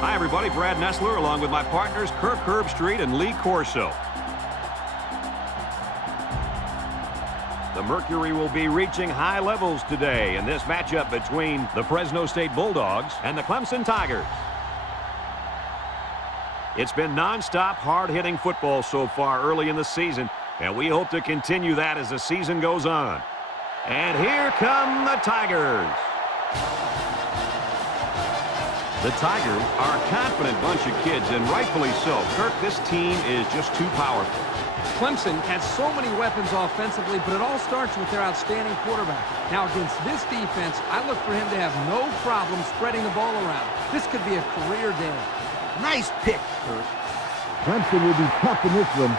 Hi, everybody. Brad Nessler, along with my partners, Kirk Herbstreit and Lee Corso. The Mercury will be reaching high levels today in this matchup between the Fresno State Bulldogs and the Clemson Tigers. It's been nonstop, hard-hitting football so far early in the season, and we hope to continue that as the season goes on. And here come the Tigers. The Tigers are a confident bunch of kids, and rightfully so. Kirk, this team is just too powerful. Clemson has so many weapons offensively, but it all starts with their outstanding quarterback. Now, against this defense, I look for him to have no problem spreading the ball around. This could be a career day. Nice pick, Kurt. Clemson will be tough in this one.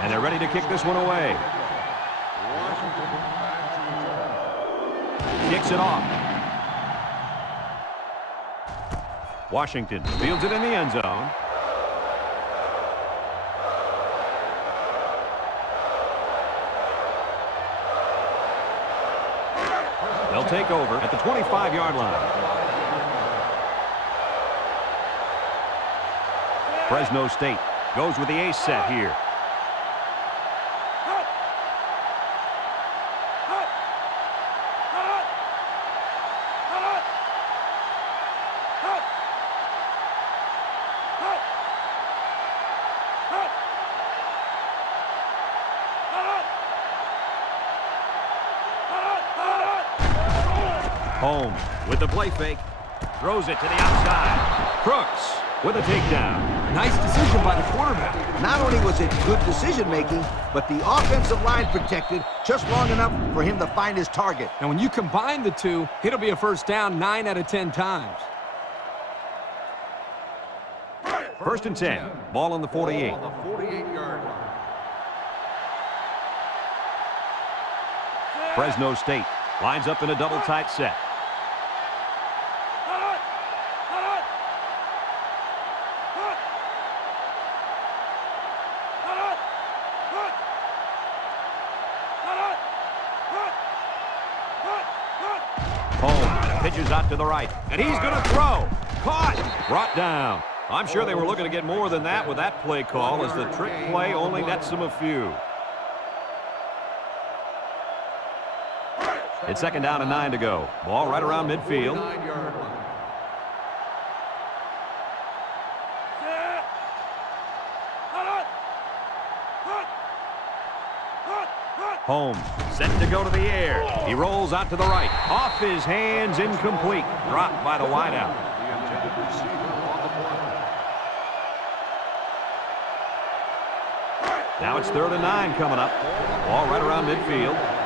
And they're ready to kick this one away. Kicks it off. Washington fields it in the end zone. They'll take over at the 25-yard line. Fresno State goes with the ace set here. Holmes with the play fake. Throws it to the outside. Crooks with a takedown. Nice decision by the quarterback. Not only was it good decision-making, but the offensive line protected just long enough for him to find his target. And when you combine the two, it'll be a first down 9 out of 10 times. First and 10. Ball on the 48. Fresno State lines up in a double tight set. Holmes pitches out to the right, and he's going to throw. Caught. Brought down. I'm sure they were looking to get more than that with that play call, as the trick play only nets them a few. It's second down and 9 to go. Ball right around midfield. Holmes set to go to the air. He rolls out to the right. Off his hands, incomplete. Dropped by the wideout. Now it's third and 9 coming up. Ball right around midfield.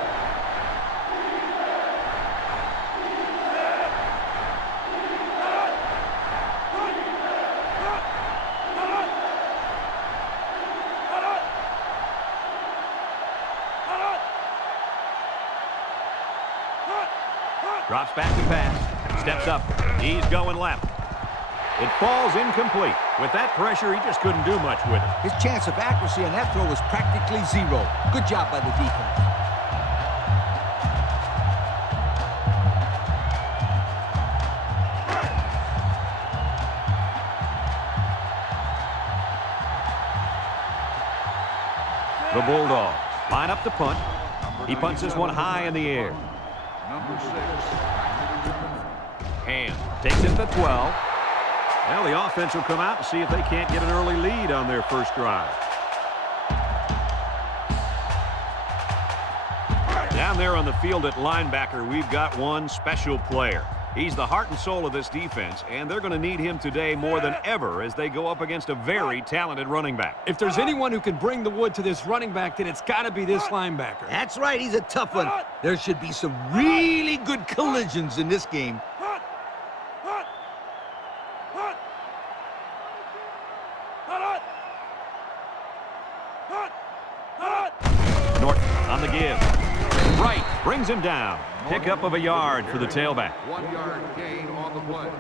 Drops back to pass. Steps up. He's going left. It falls incomplete. With that pressure, he just couldn't do much with it. His chance of accuracy on that throw was practically zero. Good job by the defense. The Bulldogs line up to punt. He punts this one high in the air. Number 6. Hand takes it to the 12. Well, the offense will come out and see if they can't get an early lead on their first drive. Down there on the field at linebacker, we've got one special player. He's the heart and soul of this defense, and they're going to need him today more than ever as they go up against a very talented running back. If there's anyone who can bring the wood to this running back, then it's got to be this linebacker. That's right, he's a tough one. There should be some really good collisions in this game. Norton on the give. Right, brings him down. Pickup of a yard for the tailback. 1 yard gain on the play.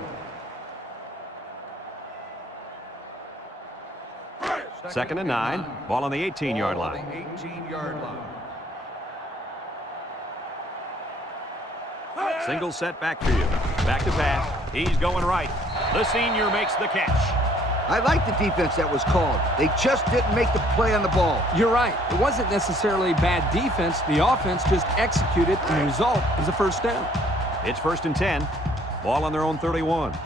Second and 9. Ball on the 18-yard line. 18-yard line. Single set backfield. Back to pass. He's going right. The senior makes the catch. I like the defense that was called. They just didn't make the play on the ball. You're right. It wasn't necessarily bad defense. The offense just executed, and the result is a first down. It's 1st and 10. Ball on their own 31.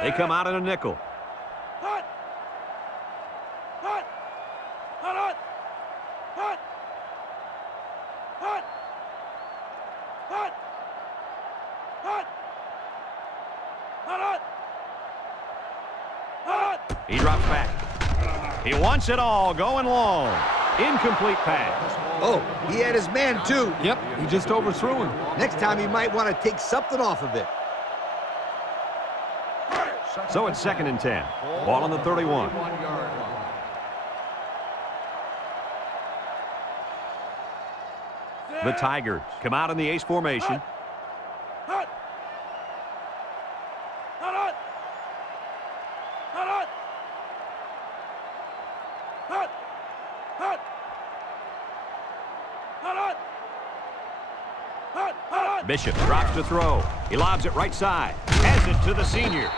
They come out in a nickel. He drops back. He wants it all, going long. Incomplete pass. Oh, he had his man too. Yep, he just overthrew him. Next time he might want to take something off of it. So it's 2nd and 10. Ball on the 31. 1 yard line. The Tigers come out in the ace formation. Bishop drops to throw. He lobs it right side. Has it to the senior.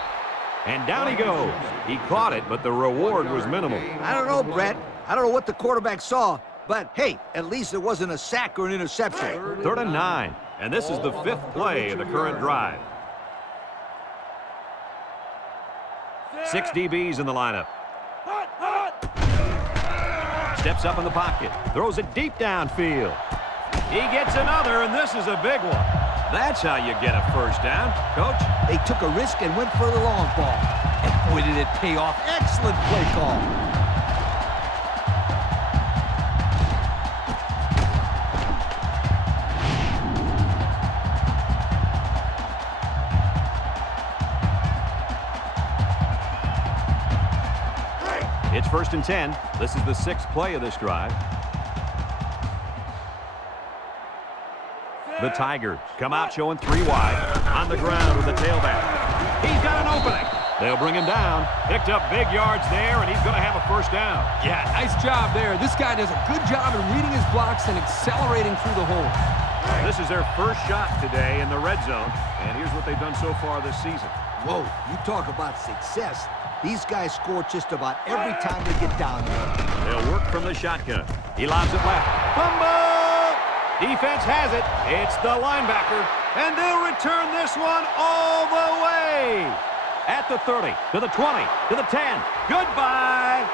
And down he goes. He caught it, but the reward was minimal. I don't know, Brett. I don't know what the quarterback saw, but hey, at least it wasn't a sack or an interception. 3rd and 9. And this is the 5th play of the current drive. 6 DBs in the lineup. Steps up in the pocket. Throws it deep downfield. He gets another, and this is a big one. That's how you get a first down, Coach. They took a risk and went for the long ball. And boy, did it pay off. Excellent play call. It's 1st and 10. This is the 6th play of this drive. The Tigers come out showing 3 wide on the ground with the tailback. He's got an opening. They'll bring him down. Picked up big yards there, and he's going to have a first down. Yeah, nice job there. This guy does a good job in reading his blocks and accelerating through the hole. This is their first shot today in the red zone, and here's what they've done so far this season. Whoa, you talk about success. These guys score just about every time they get down there. They'll work from the shotgun. He lobs it left. Fumble! Defense has it. It's the linebacker, and they'll return this one all the way. At the 30, to the 20, to the 10. Goodbye!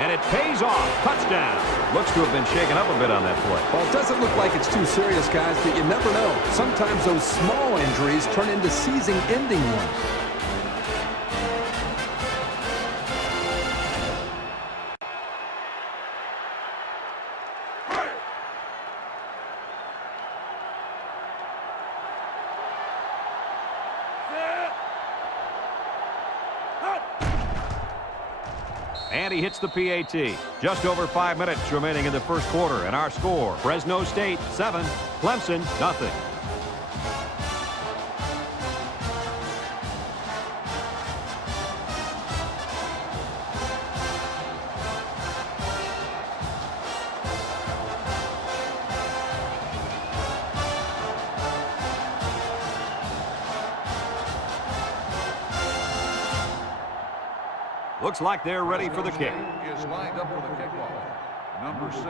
And it pays off. Touchdown. Looks to have been shaken up a bit on that play. Well, it doesn't look like it's too serious, guys, but you never know. Sometimes those small injuries turn into season-ending ones. And he hits the PAT. Just over 5 minutes remaining in the first quarter. And our score, Fresno State 7, Clemson nothing. Looks like they're ready for the kick. Is lined up for the kickoff. Number 6,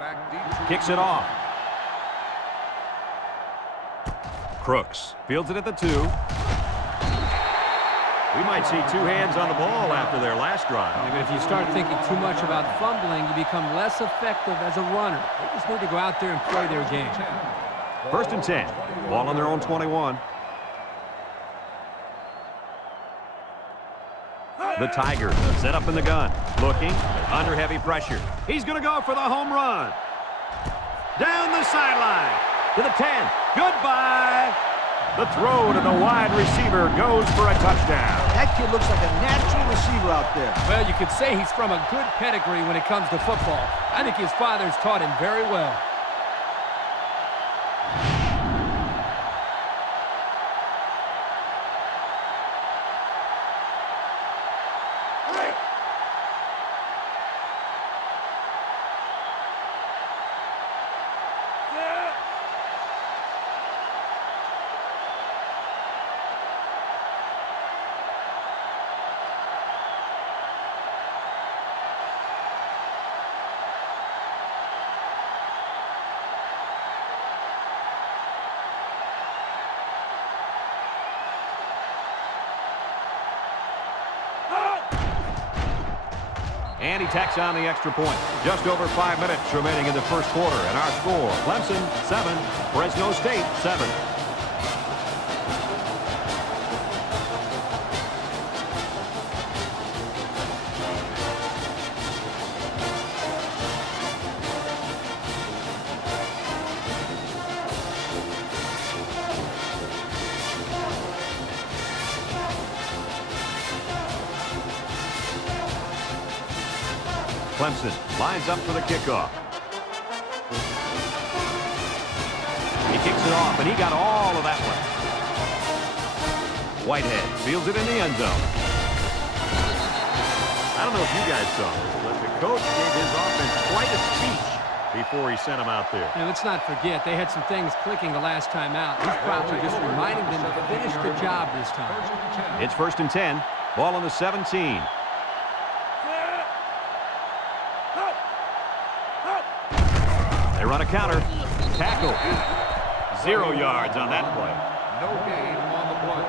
back deep. Kicks it off. Crooks fields it at the 2. We might see 2 hands on the ball after their last drive. But if you start thinking too much about fumbling, you become less effective as a runner. They just need to go out there and play their game. First and 10. Ball on their own 21. The Tigers set up in the gun. Looking under heavy pressure. He's going to go for the home run. Down the sideline to the 10. Goodbye. The throw to the wide receiver goes for a touchdown. That kid looks like a natural receiver out there. Well, you could say he's from a good pedigree when it comes to football. I think his father's taught him very well. And he tacks on the extra point. Just over 5 minutes remaining in the first quarter. And our score, Clemson 7, Fresno State 7. Clemson lines up for the kickoff. He kicks it off, and he got all of that one. Whitehead fields it in the end zone. I don't know if you guys saw this, but the coach gave his offense quite a speech before he sent them out there. And let's not forget, they had some things clicking the last time out. He's probably just reminding them to finish the job this time. It's first and 10. Ball on the 17. They run a counter. Tackle. 0 yards on that play. No gain on the play.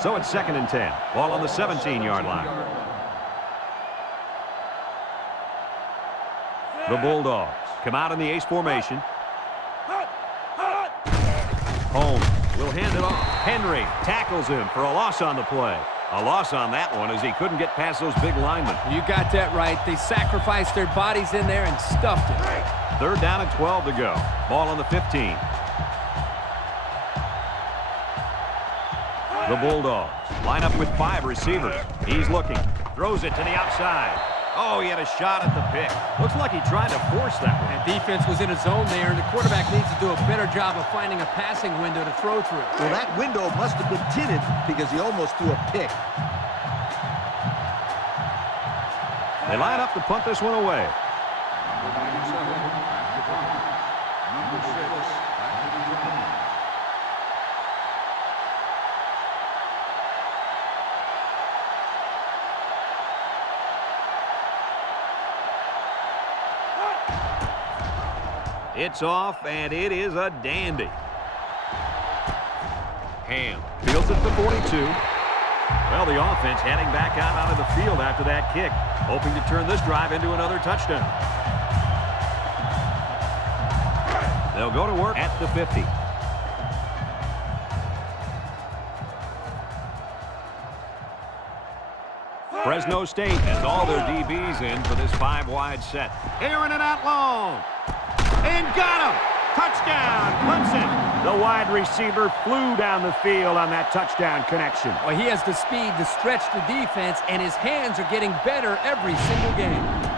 So it's second and 10. Ball on the 17-yard line. The Bulldogs come out in the ace formation. Holmes will hand it off. Henry tackles him for a loss on the play. A loss on that one as he couldn't get past those big linemen. You got that right. They sacrificed their bodies in there and stuffed it. Third down and 12 to go. Ball on the 15. The Bulldogs line up with 5 receivers. He's looking. Throws it to the outside. Oh, he had a shot at the pick. Looks like he tried to force that one. And defense was in a zone there, and the quarterback needs to do a better job of finding a passing window to throw through. Well, that window must have been tinted because he almost threw a pick. They line up to punt this one away. Number 97, back to punt. Number 6, back to the zone. It's off, and it is a dandy. Ham fields it to 42. Well, the offense heading back out onto the field after that kick, hoping to turn this drive into another touchdown. They'll go to work at the 50. Fresno State has all their DBs in for this 5-wide set. Airing it out long. And got him! Touchdown, Clemson! The wide receiver flew down the field on that touchdown connection. Well, he has the speed to stretch the defense, and his hands are getting better every single game.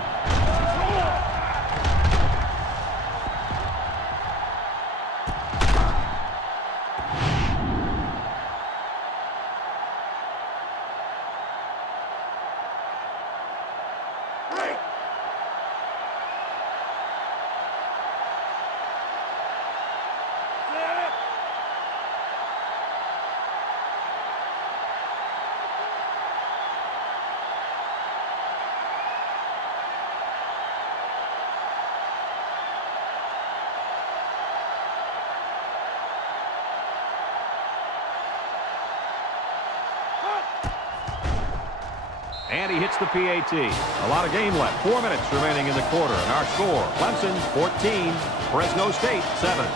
And he hits the PAT. A lot of game left. 4 minutes remaining in the quarter. And our score, Clemson 14, Fresno State 7.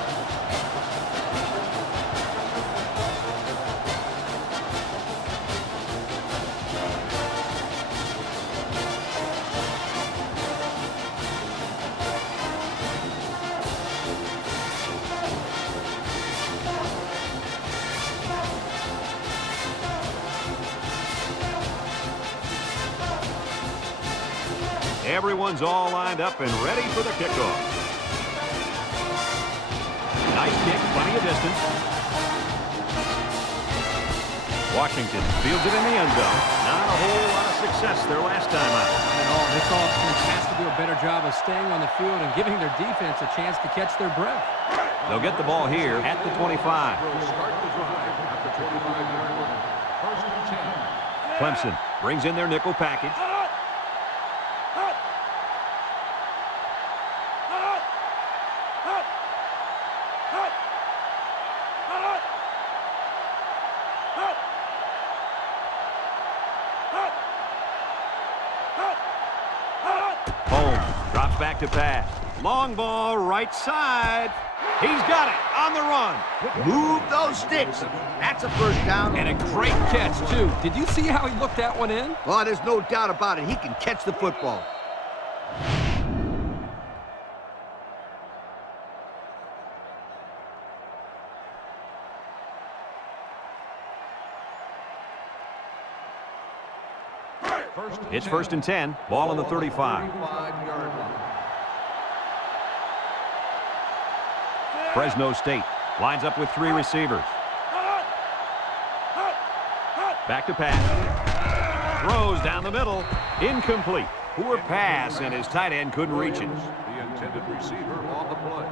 Everyone's all lined up and ready for the kickoff. Nice kick, plenty of distance. Washington fields it in the end zone. Not a whole lot of success their last time out. Not at all. This offense has to do a better job of staying on the field and giving their defense a chance to catch their breath. They'll get the ball here at the 25. Start the drive at the 25-yard line. First and 10. Clemson brings in their nickel package. Drops back to pass. Long ball, right side. He's got it on the run. Move those sticks. That's a first down. And a great catch, too. Did you see how he looked that one in? Oh, there's no doubt about it. He can catch the football. It's first and 10. Ball on the 35. 35-yard line. Fresno State lines up with 3 receivers. Back to pass. Throws down the middle. Incomplete. Poor pass, and his tight end couldn't reach it. The intended receiver on the play.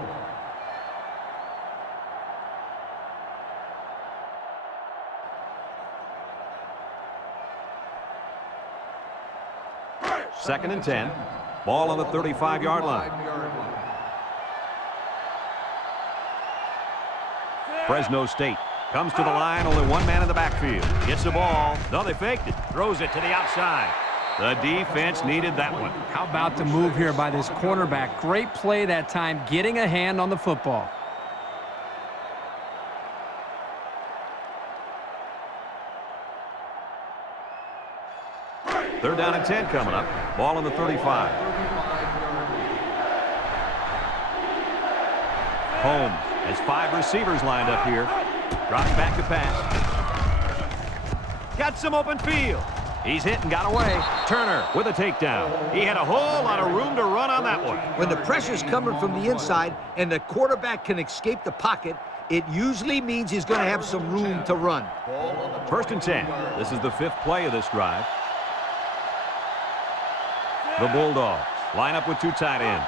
Second and 10. Ball on the 35-yard line. 5-yard line. Fresno State comes to the line. Only one man in the backfield. Gets the ball. No, they faked it. Throws it to the outside. The defense needed that one. How about the move here by this cornerback? Great play that time, getting a hand on the football. Third down and 10 coming up. Ball on the 35. Holmes has 5 receivers lined up here. Drops back to pass. Got some open field. He's hit and got away. Turner with a takedown. He had a whole lot of room to run on that one. When the pressure's coming from the inside and the quarterback can escape the pocket, it usually means he's going to have some room to run. First and 10. This is the 5th play of this drive. The Bulldogs line up with 2 tight ends.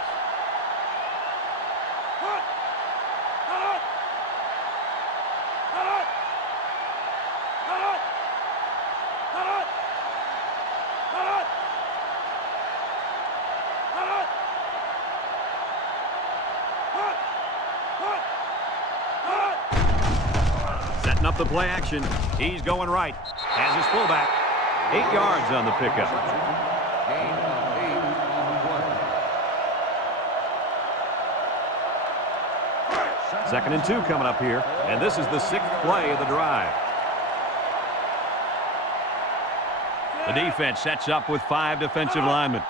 Setting up the play action. He's going right. Has his fullback. 8 yards on the pickup. Gain of 8 on the play. Second and 2 coming up here. And this is the 6th play of the drive. The defense sets up with 5 defensive linemen.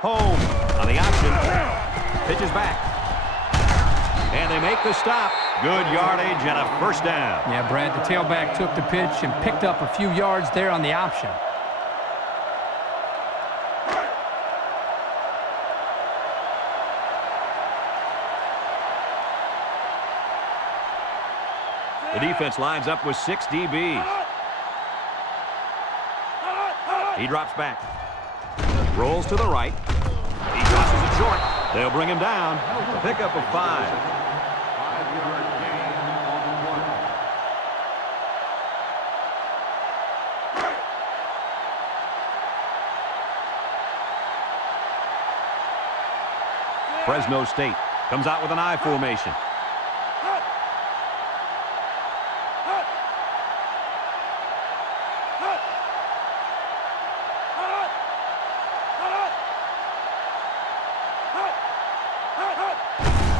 Home on the option. Pitches back. And they make the stop. Good yardage and a first down. Yeah, Brad, the tailback took the pitch and picked up a few yards there on the option. The defense lines up with 6 DBs. He drops back. Rolls to the right. He tosses it short. They'll bring him down. A pickup of 5. 5-yard gain on the play. Fresno State comes out with an I formation.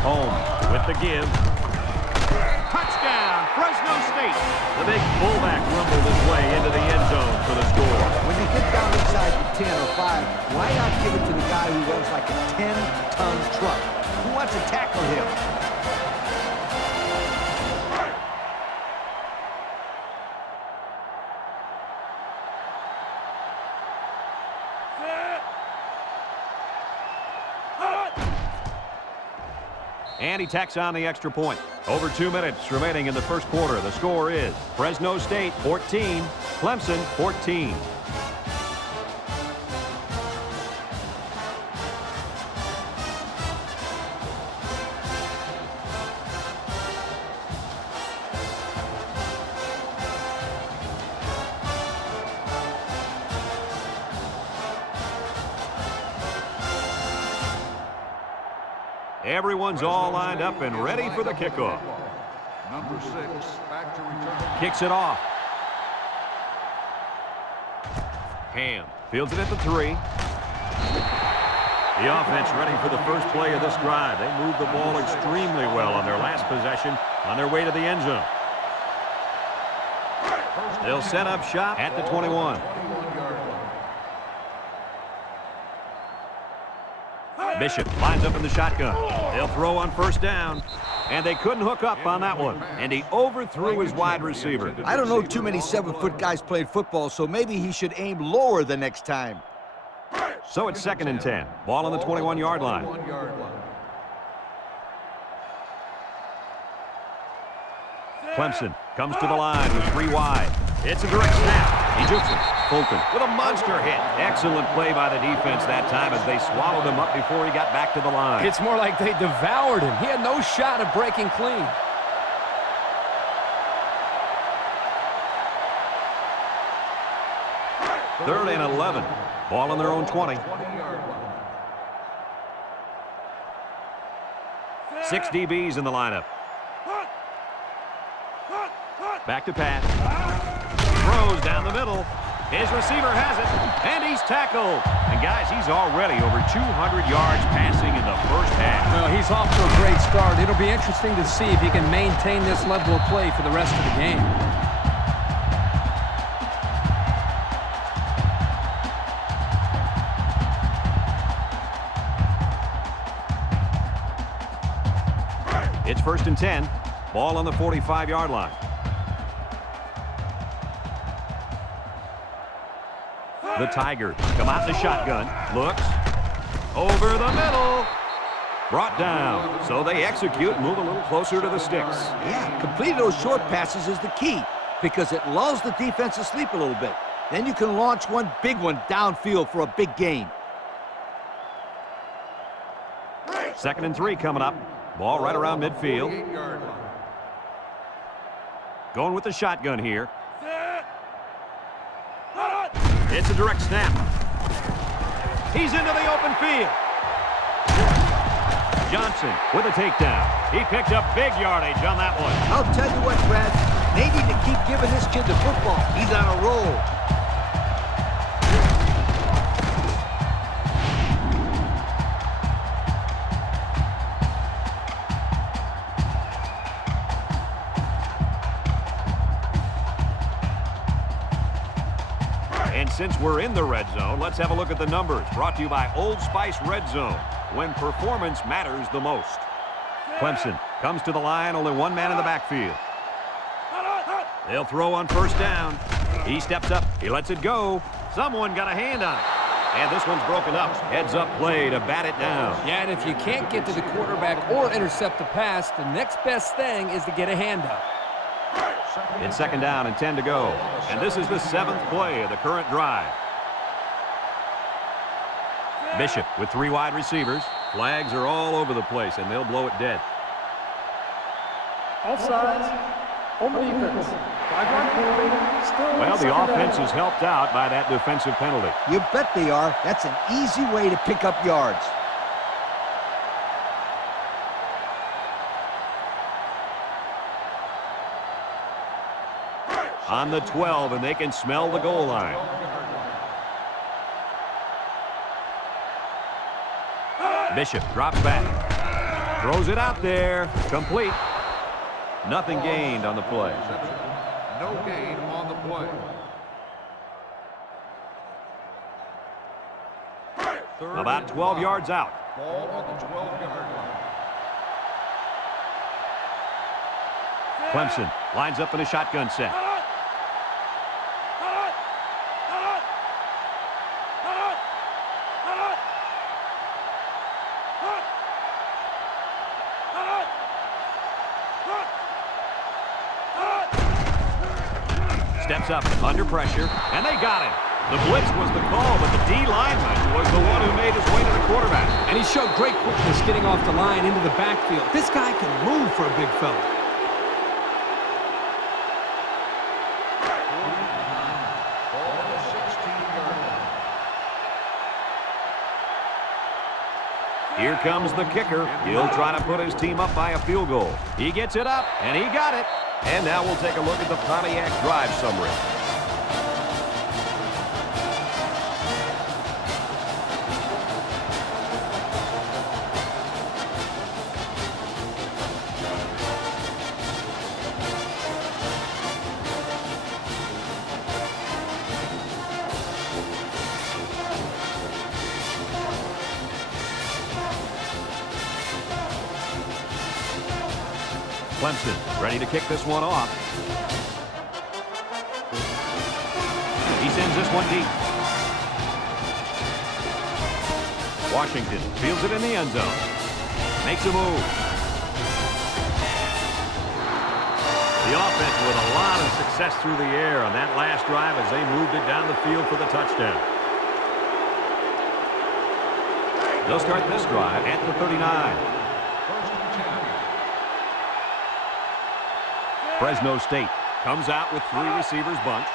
Home with the give. Touchdown, Fresno State. The big fullback rumbled his way into the end zone for the score. When you get down inside the 10 or 5, why not give it to the guy who runs like a 10-ton truck? Who wants to tackle him? And he tacks on the extra point. Over 2 minutes remaining in the first quarter. The score is Fresno State 14, Clemson 14. Everyone's all lined up and ready for the kickoff. Number 6, back to return. Kicks it off. Ham fields it at the 3. The offense ready for the first play of this drive. They moved the ball extremely well on their last possession on their way to the end zone. They'll set up shop at the 21. Bishop lines up in the shotgun. They'll throw on first down. And they couldn't hook up on that one. And he overthrew his wide receiver. I don't know too many 7-foot guys playing football, so maybe he should aim lower the next time. So it's 2nd and 10. Ball on the 21-yard line. Clemson comes to the line with 3 wide. It's a direct snap. He jukes it. Fulton with a monster hit. Excellent play by the defense that time as they swallowed him up before he got back to the line. It's more like they devoured him. He had no shot of breaking clean. Third and 11. Ball on their own 20. 6 DBs in the lineup. Back to pass. Throws down the middle. His receiver has it, and he's tackled. And, guys, he's already over 200 yards passing in the first half. Well, he's off to a great start. It'll be interesting to see if he can maintain this level of play for the rest of the game. It's 1st and 10. Ball on the 45-yard line. The Tigers come out in the shotgun. Looks. Over the middle. Brought down. So they execute and move a little closer to the sticks. Yeah, completing those short passes is the key because it lulls the defense to sleep a little bit. Then you can launch one big one downfield for a big gain. 2nd and 3 coming up. Ball right around midfield. Going with the shotgun here. It's a direct snap. He's into the open field. Johnson with a takedown. He picked up big yardage on that one. I'll tell you what, Brad. They need to keep giving this kid the football. He's on a roll. And since we're in the red zone, let's have a look at the numbers. Brought to you by Old Spice Red Zone, when performance matters the most. Clemson comes to the line, only one man in the backfield. They'll throw on first down. He steps up. He lets it go. Someone got a hand on it. And this one's broken up. Heads up play to bat it down. Yeah, and if you can't get to the quarterback or intercept the pass, the next best thing is to get a handout. It's 2nd down and 10 to go. And this is the 7th play of the current drive. Bishop with 3 wide receivers. Flags are all over the place, and they'll blow it dead. Offsides. On the defense. 5-yard penalty. Still Well, the second offense down. is helped out by that defensive penalty. You bet they are. That's an easy way to pick up yards. on the 12, and they can smell the goal line. Bishop drops back. Throws it out there. Complete. Nothing gained on the play. No gain on the play. About 12 yards out. Ball on the 12-yard line. Clemson lines up in a shotgun set. Steps up under pressure, and they got him. The blitz was the call, but the D lineman was the one who made his way to the quarterback. And he showed great quickness getting off the line into the backfield. This guy can move for a big fella. Ball on the 16-yard line. Here comes the kicker. He'll try to put his team up by a field goal. He gets it up, and he got it. And now we'll take a look at the Pontiac drive summary. Clemson ready to kick this one off. He sends this one deep. Washington fields it in the end zone. Makes a move. The offense with a lot of success through the air on that last drive as they moved it down the field for the touchdown. They'll start this drive at the 39. Fresno State comes out with 3 receivers bunch.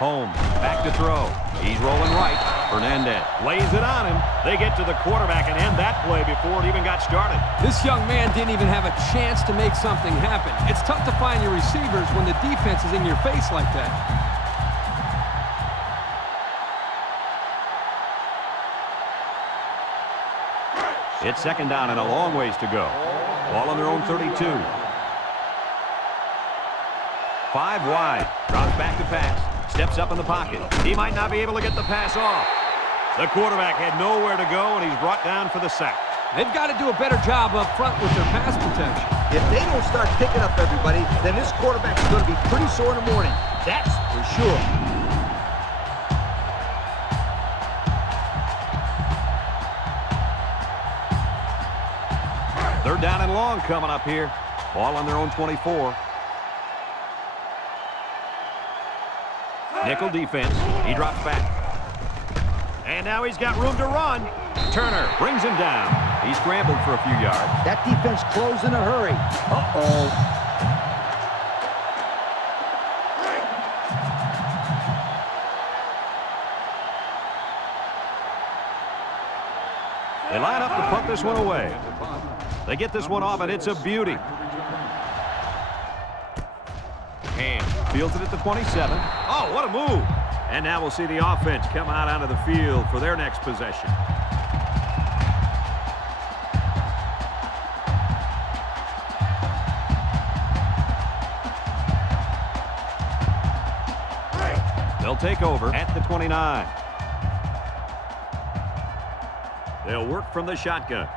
Holmes back to throw. He's rolling right. Fernandez lays it on him. They get to the quarterback and end that play before it even got started. This young man didn't even have a chance to make something happen. It's tough to find your receivers when the defense is in your face like that. It's second down and a long ways to go. Ball on their own 32. 5 wide. Drops back to pass. Steps up in the pocket. He might not be able to get the pass off. The quarterback had nowhere to go, and he's brought down for the sack. They've got to do a better job up front with their pass protection. If they don't start picking up everybody, then this quarterback is going to be pretty sore in the morning. That's for sure. Third down and long coming up here. Ball on their own 24. Nickel defense. He drops back. And now he's got room to run. Turner brings him down. He scrambled for a few yards. That defense closed in a hurry. Uh-oh. They line up to punt this one away. They get this one off, and it's a beauty. Hand fields it at the 27. Oh, what a move. And now we'll see the offense come out onto the field for their next possession. They'll take over at the 29. They'll work from the shotgun.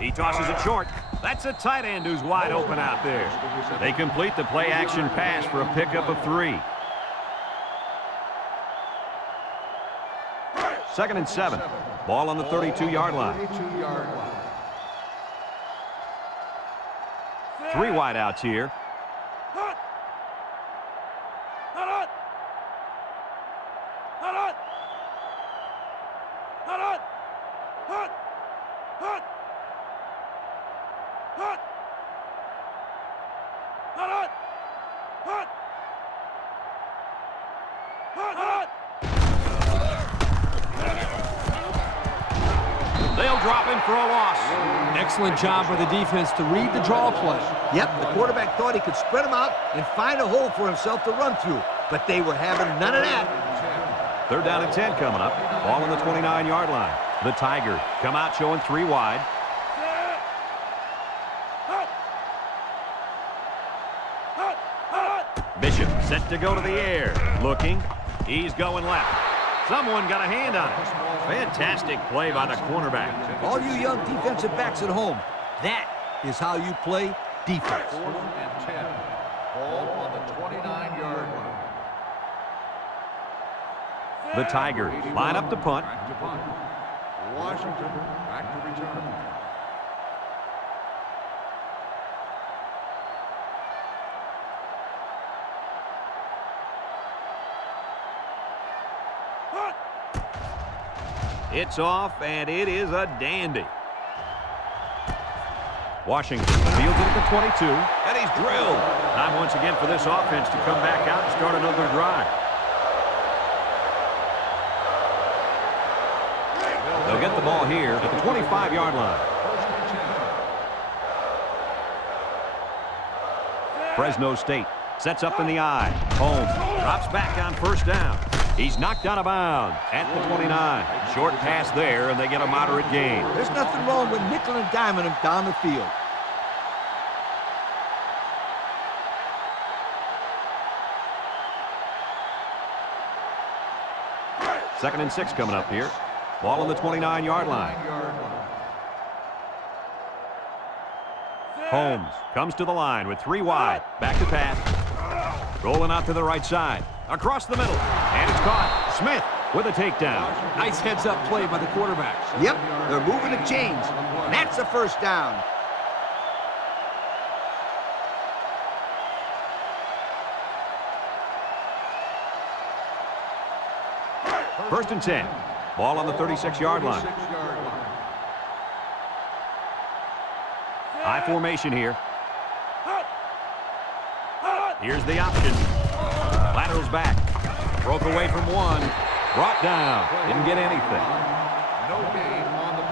He tosses it short. That's a tight end who's wide open out there. They complete the play-action pass for a pickup of 3. 2nd and 7. Ball on the 32-yard line. 3 wide outs here. They'll drop him for a loss. Excellent job by the defense to read the draw play. Yep, the quarterback thought he could spread them out and find a hole for himself to run through, but they were having none of that. Third down and 10 coming up. Ball on the 29-yard line. The Tigers come out showing 3 wide. Bishop set to go to the air. Looking. He's going left. Someone got a hand on it. Fantastic play by the cornerback. All you young defensive backs at home, that is how you play defense. 4th and 10. Ball on the 29-yard line. The Tigers line up to punt. Back to punt. Washington back to return. It's off, and it is a dandy. Washington fields it at the 22, and he's drilled. Time once again for this offense to come back out and start another drive. They'll get the ball here at the 25-yard line. Fresno State sets up in the I. Holmes drops back on first down. He's knocked out of bounds at the 29. Short pass there, and they get a moderate gain. There's nothing wrong with nickel and diming him down the field. Second and 6 coming up here. Ball on the 29-yard line. Holmes comes to the line with 3 wide. Back to pass. Rolling out to the right side. Across the middle. And it's caught. Smith with a takedown. Nice heads-up play by the quarterback. Yep, they're moving the chains. That's a first down. First and 10. Ball on the 36-yard line. High formation here. Here's the option. Laterals back. Broke away from one. Brought down. Didn't get anything. No gain on the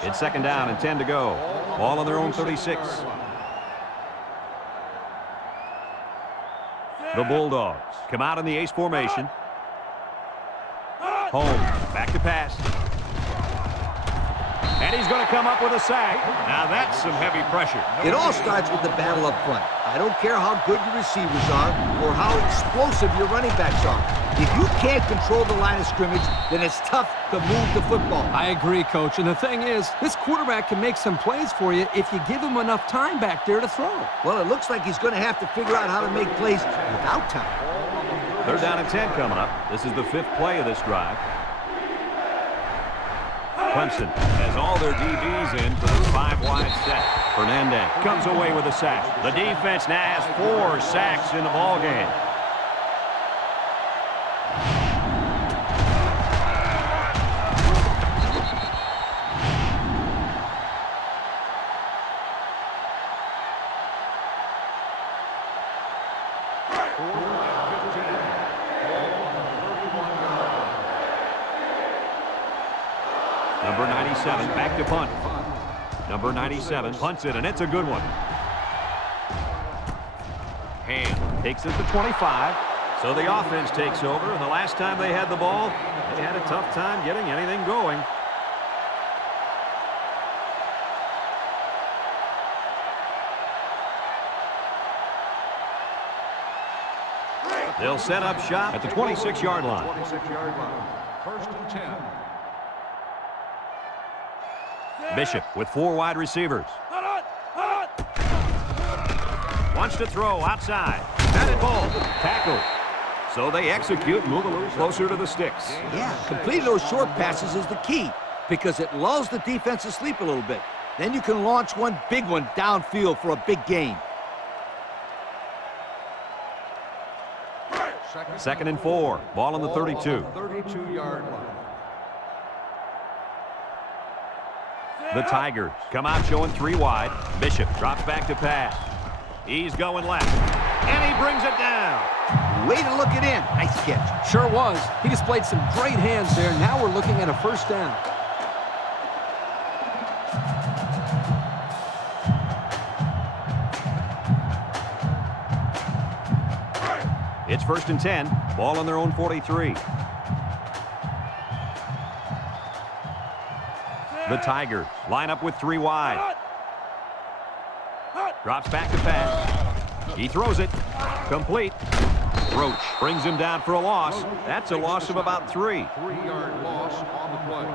play. It's second down and 10 to go. Ball on their own 36. The Bulldogs come out in the ace formation. Holmes back to pass. And he's going to come up with a sack. Now that's some heavy pressure. It all starts with the battle up front. I don't care how good your receivers are or how explosive your running backs are. If you can't control the line of scrimmage, then it's tough to move the football. I agree, Coach. And the thing is, this quarterback can make some plays for you if you give him enough time back there to throw. Well, it looks like he's going to have to figure out how to make plays without time. Third down and 10 coming up. This is the 5th play of this drive. Clemson has all their DBs in for this 5-wide set. Fernandez comes away with a sack. The defense now has 4 sacks in the ballgame. Number 97, back to punt. Number 97 punts it, and it's a good one. Hand takes it to 25. So the offense takes over, and the last time they had the ball, they had a tough time getting anything going. They'll set up shop at the 26-yard line. 26-yard line. First and 10. Bishop with 4 wide receivers. Wants to throw outside. Batted ball. Tackle. So they execute, move a little closer to the sticks. Yeah, completing those short passes is the key because it lulls the defense to sleep a little bit. Then you can launch one big one downfield for a big gain. Second and 4. Ball on the 32. 32-yard line. The Tigers come out showing 3 wide. Bishop drops back to pass. He's going left, and he brings it down. Way to look it in. Nice catch. Sure was. He displayed some great hands there. Now we're looking at a first down. It's 1st and 10. Ball on their own 43. The Tigers line up with 3 wide. Drops back to pass. He throws it. Complete. Roach brings him down for a loss. That's a loss of about 3. 3-yard loss on the play.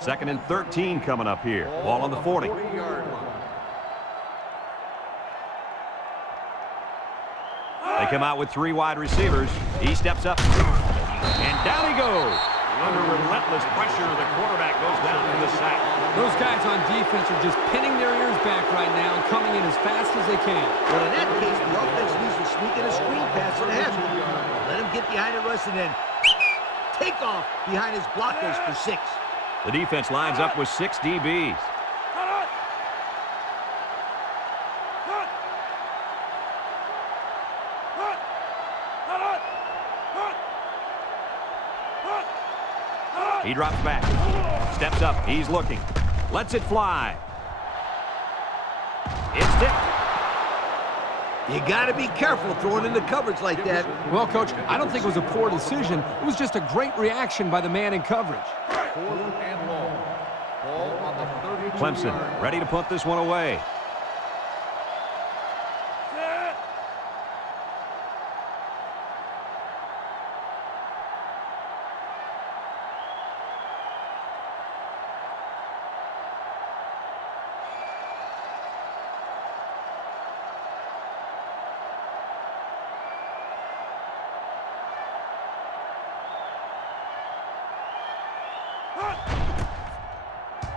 Second and 13 coming up here. Ball on the 40. 40-yard line. They come out with 3 wide receivers. He steps up, and down he goes. Under relentless pressure, the quarterback goes down for the sack. Those guys on defense are just pinning their ears back right now and coming in as fast as they can. Well, in that case, the offense needs to sneak in a screen pass and a half. Let him get behind the rush and then take off behind his blockers for 6. The defense lines up with 6 DBs. He drops back, steps up, he's looking, lets it fly. It's tipped. You got to be careful throwing into coverage like that. Well, Coach, I don't think it was a poor decision. It was just a great reaction by the man in coverage. 4th and long. Ball on the 32-yard Clemson ready to punt this one away.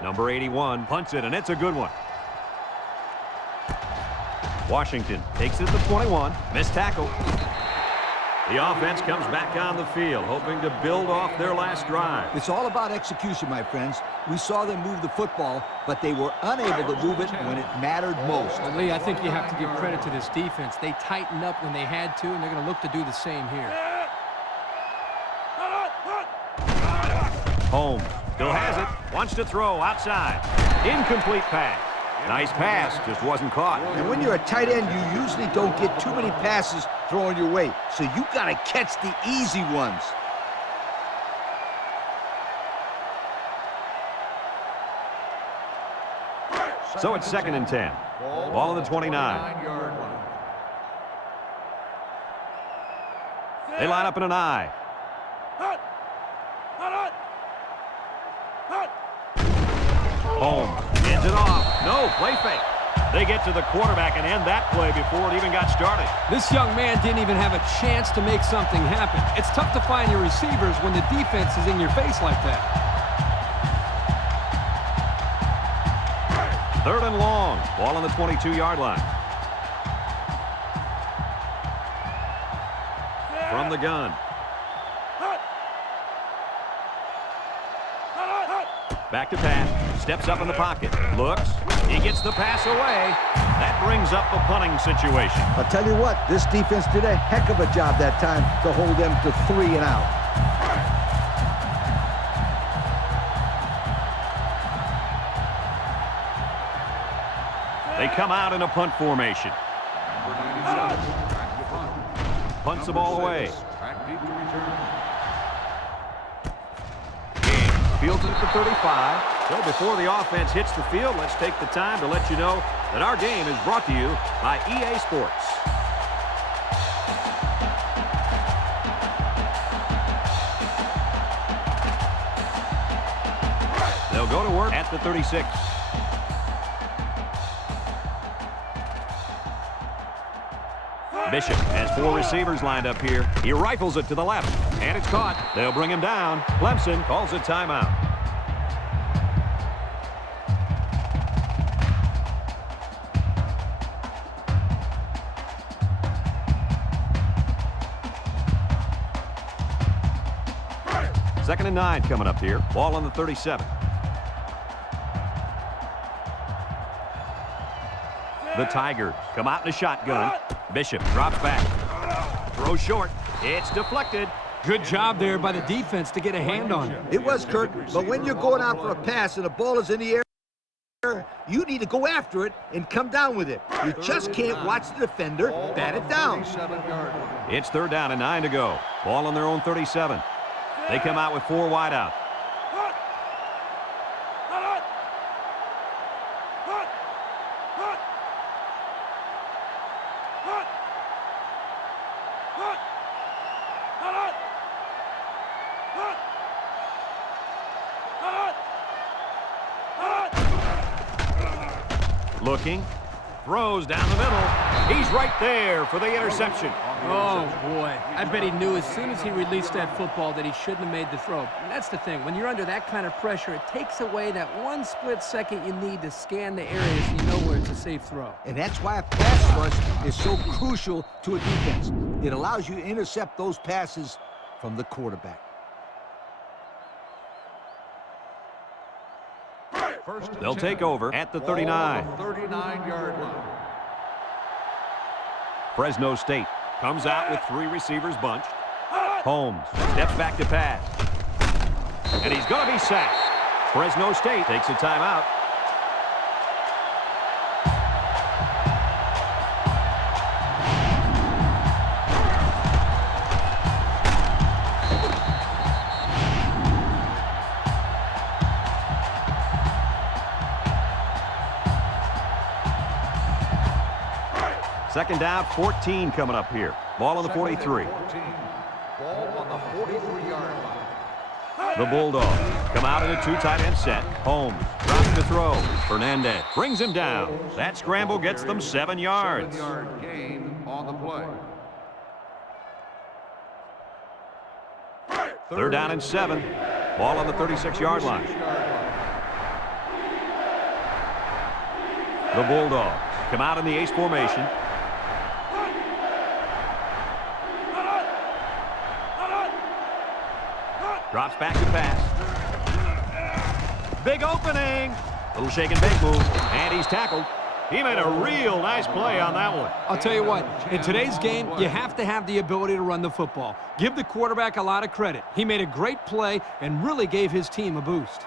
Number 81 punts it, and it's a good one. Washington takes it to the 21. Missed tackle. The offense comes back on the field, hoping to build off their last drive. It's all about execution, my friends. We saw them move the football, but they were unable to move it when it mattered most. Well, Lee, I think you have to give credit to this defense. They tightened up when they had to, and they're going to look to do the same here. Holmes still has it. Wants to throw outside. Incomplete pass. Nice pass, just wasn't caught. And when you're a tight end, you usually don't get too many passes thrown your way. So you got to catch the easy ones. So it's 2nd and 10. Ball on the 29. 29-yard line. They line up in an I. Holmes ends it off. No, play fake. They get to the quarterback and end that play before it even got started. This young man didn't even have a chance to make something happen. It's tough to find your receivers when the defense is in your face like that. 3rd and long. Ball on the 22-yard line. From the gun. Back to pass. Steps up in the pocket. Looks. He gets the pass away. That brings up the punting situation. I'll tell you what, this defense did a heck of a job that time to hold them to 3 and out. They come out in a punt formation. Number 97, back to punt. Punts the Number ball away. 6, back deep to return. Fields it at the 35. So before the offense hits the field, let's take the time to let you know that our game is brought to you by EA Sports. They'll go to work at the 36. Bishop has 4 receivers lined up here. He rifles it to the left, and it's caught. They'll bring him down. Clemson calls a timeout. 2nd and 9 coming up here. Ball on the 37. The Tigers come out in a shotgun. Bishop drops back. Throw short. It's deflected. Good job there by the defense to get a hand on it. It was, Kirk, but when you're going out for a pass and the ball is in the air, you need to go after it and come down with it. You just can't watch the defender bat it down. It's 3rd down and 9 to go. Ball on their own 37. They come out with 4 wide out. Looking, throws down the middle. He's right there for the interception. Oh, boy. I bet he knew as soon as he released that football that he shouldn't have made the throw. And that's the thing. When you're under that kind of pressure, it takes away that one split second you need to scan the area so you know where it's a safe throw. And that's why a pass rush is so crucial to a defense. It allows you to intercept those passes from the quarterback. They'll take over at the 39. 39-yard line. Fresno State comes out with 3 receivers bunched. Holmes steps back to pass. And he's going to be sacked. Fresno State takes a timeout. Second down, 14 coming up here. Ball on the 43. Ball on the 43-yard line. The Bulldogs come out in a 2 tight end set. Holmes drops to throw. Fernandez brings him down. That scramble gets them 7 yards. 7-yard gain on the play. 3rd down and 7. Ball on the 36-yard line. The Bulldogs come out in the ace formation. Drops back to pass. Big opening. Little shake and bake move. And he's tackled. He made a real nice play on that one. I'll tell you what, in today's game, you have to have the ability to run the football. Give the quarterback a lot of credit. He made a great play and really gave his team a boost.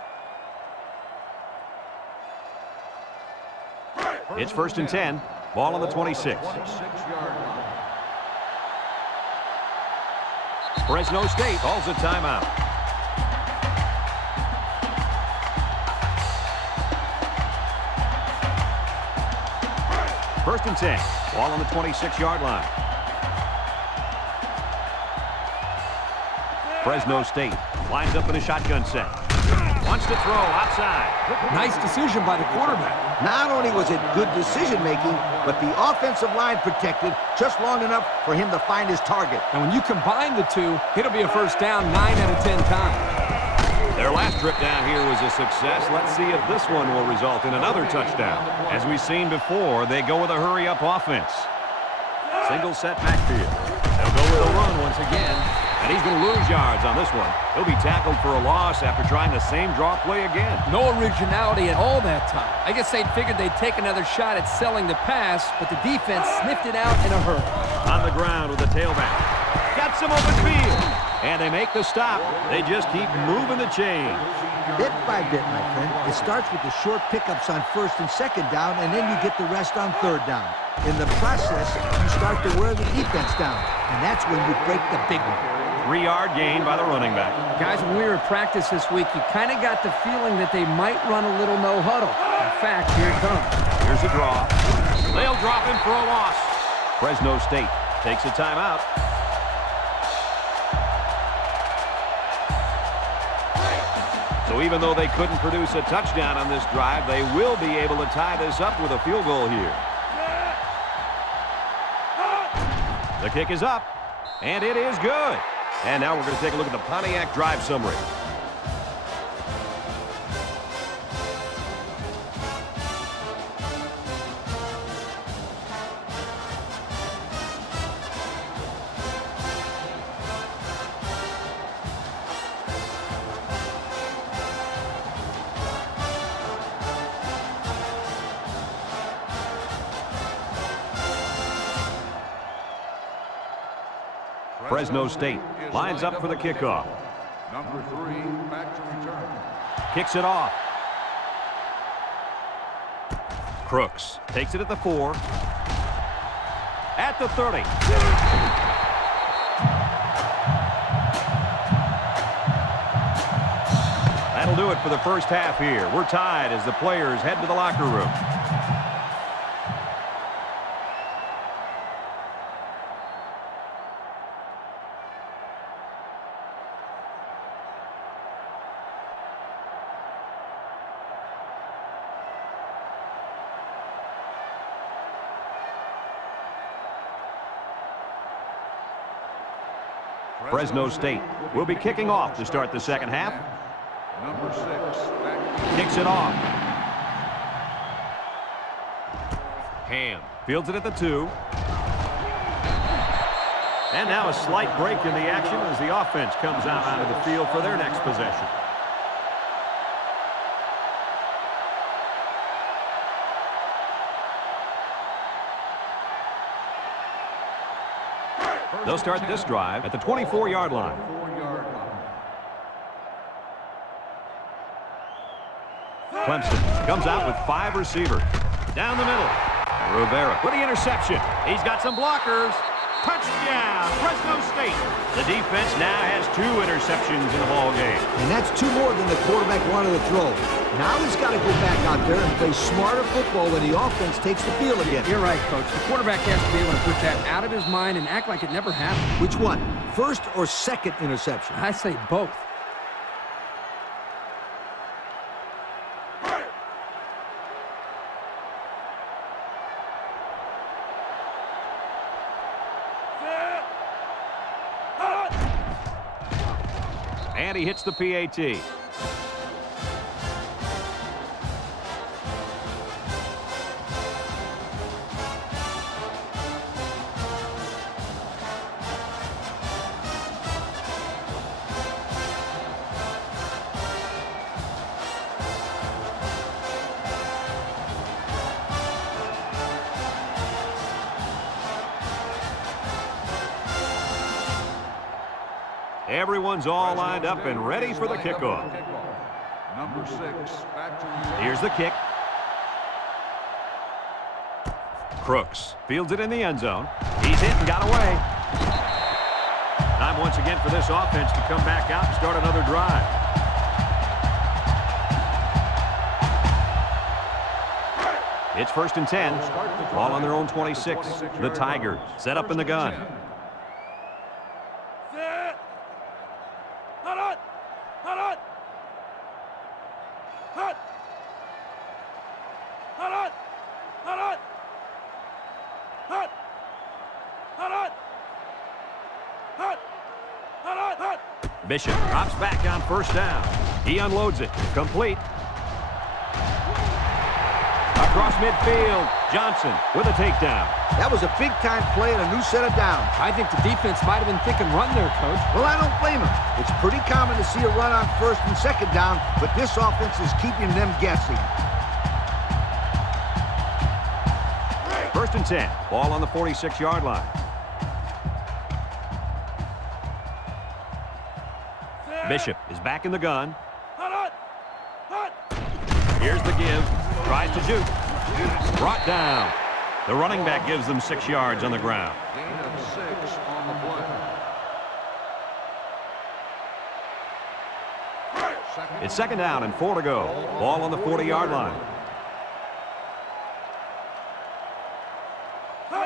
It's 1st and 10. Ball on the 26. 26-yard line. Fresno State calls a timeout. 1st and 10. Ball on the 26-yard line. Fresno State lines up in a shotgun set. Wants to throw outside. Nice decision by the quarterback. Not only was it good decision-making, but the offensive line protected just long enough for him to find his target. And when you combine the two, it'll be a first down 9 out of 10 times. Their last trip down here was a success. Let's see if this one will result in another touchdown. As we've seen before, they go with a hurry-up offense. Single set backfield. They'll go with a run once again. And he's going to lose yards on this one. He'll be tackled for a loss after trying the same draw play again. No originality at all that time. I guess they figured they'd take another shot at selling the pass, but the defense sniffed it out in a hurry. On the ground with the tailback. Got some open field. And they make the stop. They just keep moving the chains. Bit by bit, my friend. It starts with the short pickups on 1st and 2nd down, and then you get the rest on 3rd down. In the process, you start to wear the defense down, and that's when you break the big one. 3-yard gain by the running back. Guys, when we were at practice this week, you kind of got the feeling that they might run a little no huddle. In fact, here it comes. Here's a draw. They'll drop him for a loss. Fresno State takes a timeout. So even though they couldn't produce a touchdown on this drive, they will be able to tie this up with a field goal here. The kick is up, and it is good. And now we're going to take a look at the Pontiac drive summary. Fresno State lines up for the kickoff. Number 3, back to return. Kicks it off. Crooks takes it at the 4. At the 30. That'll do it for the first half here. We're tied as the players head to the locker room. Fresno State will be kicking off to start the second half. Number 6, back. Kicks it off. Ham fields it at the 2. And now a slight break in the action as the offense comes out onto the field for their next possession. They'll start this drive at the 24-yard line. 4-yard line. Clemson comes out with 5 receivers. Down the middle. Rivera with the interception. He's got some blockers. Touchdown, Fresno State. The defense now has 2 interceptions in the ball game. And that's 2 more than the quarterback wanted to throw. Now he's got to go back out there and play smarter football when the offense takes the field again. You're right, Coach. The quarterback has to be able to put that out of his mind and act like it never happened. Which one? First or second interception? I say both. And he hits the PAT. Everyone's all lined up and ready for the kickoff. Number 6, back to return. Here's the kick. Crooks fields it in the end zone. He's hit and got away. Time once again for this offense to come back out and start another drive. It's 1st and 10. Ball on their own 26. The Tigers set up in the gun. Bishop drops back on 1st down. He unloads it. Complete. Across midfield. Johnson with a takedown. That was a big-time play and a new set of downs. I think the defense might have been thinking run there, Coach. Well, I don't blame him. It's pretty common to see a run on 1st and 2nd down, but this offense is keeping them guessing. 1st and 10. Ball on the 46-yard line. Bishop is back in the gun. Here's the give. Tries to juke. Brought down. The running back gives them 6 yards on the ground. Gain of 6 on the play. It's 2nd down and 4 to go. Ball on the 40-yard line.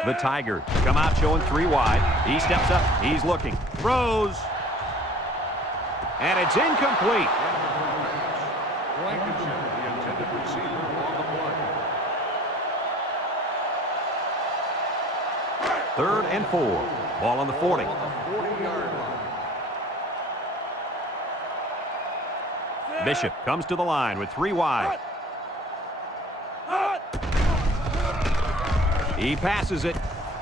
The Tigers come out showing 3 wide. He steps up. He's looking. Throws. And it's incomplete. Blankenship, the intended receiver on the play. 3rd and 4. Ball on the 40. On the 40-yard line. Bishop comes to the line with 3 wide. He passes it,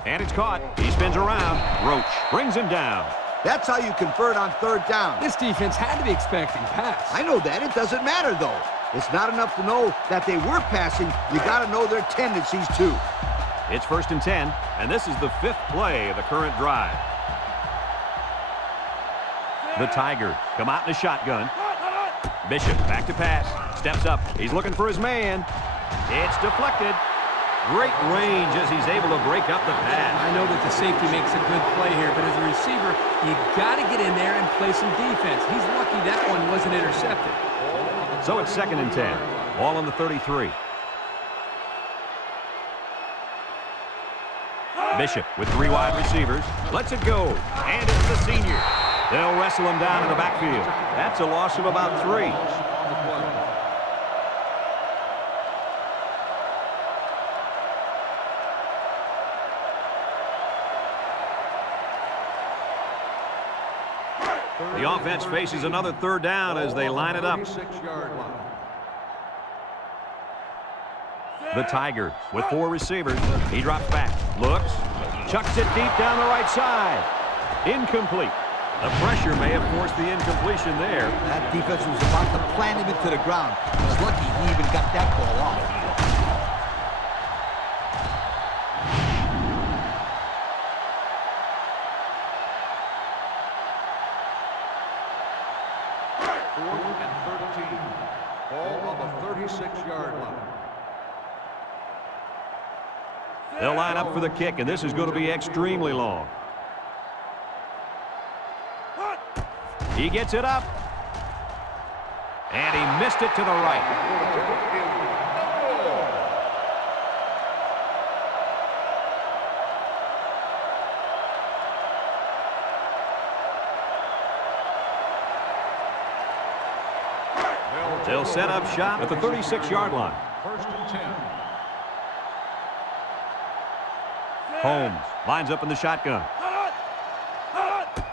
and it's caught. He spins around. Roach brings him down. That's how you convert on 3rd down. This defense had to be expecting pass. I know that. It doesn't matter, though. It's not enough to know that they were passing. You got to know their tendencies, too. It's 1st and 10, and this is the 5th play of the current drive. The Tigers come out in a shotgun. Bishop back to pass. Steps up. He's looking for his man. It's deflected. Great range as he's able to break up the pass. I know that the safety makes a good play here, but as a receiver, you got to get in there and play some defense. He's lucky that one wasn't intercepted. So it's 2nd and 10. Ball on the 33. Bishop with 3 wide receivers. Lets it go. And it's the senior. They'll wrestle him down in the backfield. That's a loss of about 3. The offense faces another 3rd down as they line it up. The Tigers with 4 receivers. He drops back, looks, chucks it deep down the right side. Incomplete. The pressure may have forced the incompletion there. That defense was about to plant him into the ground. He's lucky he even got that ball off. They'll line up for the kick, and this is going to be extremely long. He gets it up. And he missed it to the right. They'll set up shop at the 36-yard line. 1st and 10. Holmes lines up in the shotgun.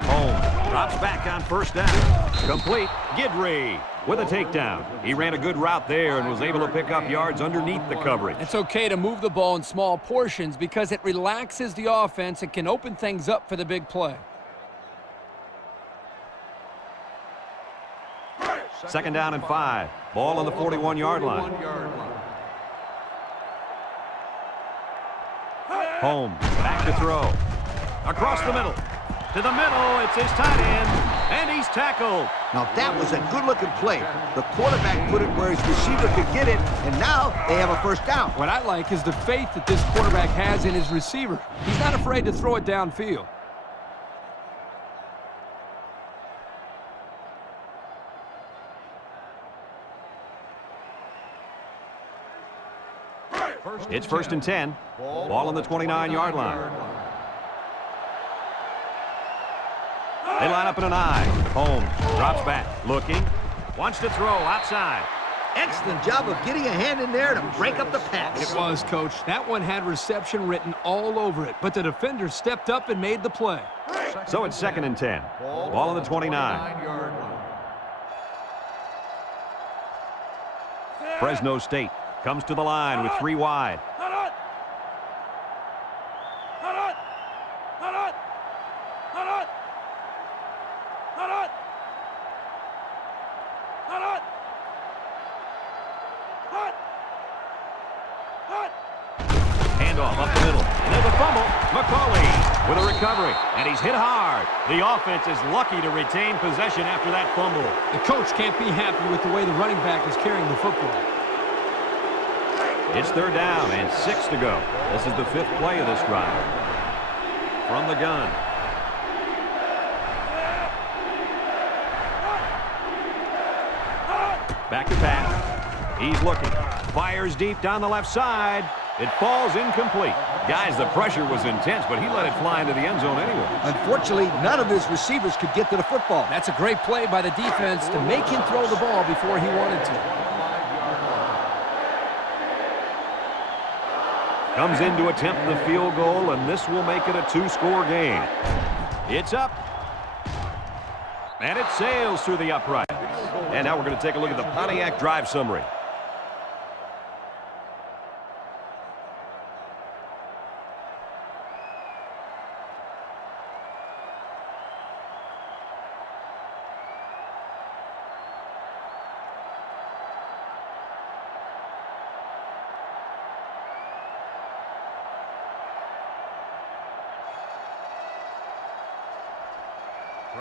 Holmes drops back on 1st down. Complete. Gidry with a takedown. He ran a good route there and was able to pick up yards underneath the coverage. It's okay to move the ball in small portions because it relaxes the offense and can open things up for the big play. 2nd down and 5. Ball on the 41-yard line. Holmes back to throw. Across the middle. To the middle. It's his tight end. And he's tackled. Now that was a good-looking play. The quarterback put it where his receiver could get it, and now they have a 1st down. What I like is the faith that this quarterback has in his receiver. He's not afraid to throw it downfield. It's 1st and 10. Ball on the 29-yard line. They line up in an I. Holmes drops back, looking. Wants to throw outside. Excellent job of getting a hand in there to break up the pass. It was, Coach. That one had reception written all over it, but the defender stepped up and made the play. So it's 2nd and 10. Ball on the 29. Fresno State comes to the line with 3 wide. Handoff up the middle. And there's a fumble. McCauley with a recovery. And he's hit hard. The offense is lucky to retain possession after that fumble. The coach can't be happy with the way the running back is carrying the football. It's 3rd down and 6 to go. This is the 5th play of this drive. From the gun. Back to pass. He's looking. Fires deep down the left side. It falls incomplete. Guys, the pressure was intense, but he let it fly into the end zone anyway. Unfortunately, none of his receivers could get to the football. That's a great play by the defense to make him throw the ball before he wanted to. Comes in to attempt the field goal, and this will make it a 2-score game. It's up. And it sails through the upright. And now we're going to take a look at the Pontiac drive summary.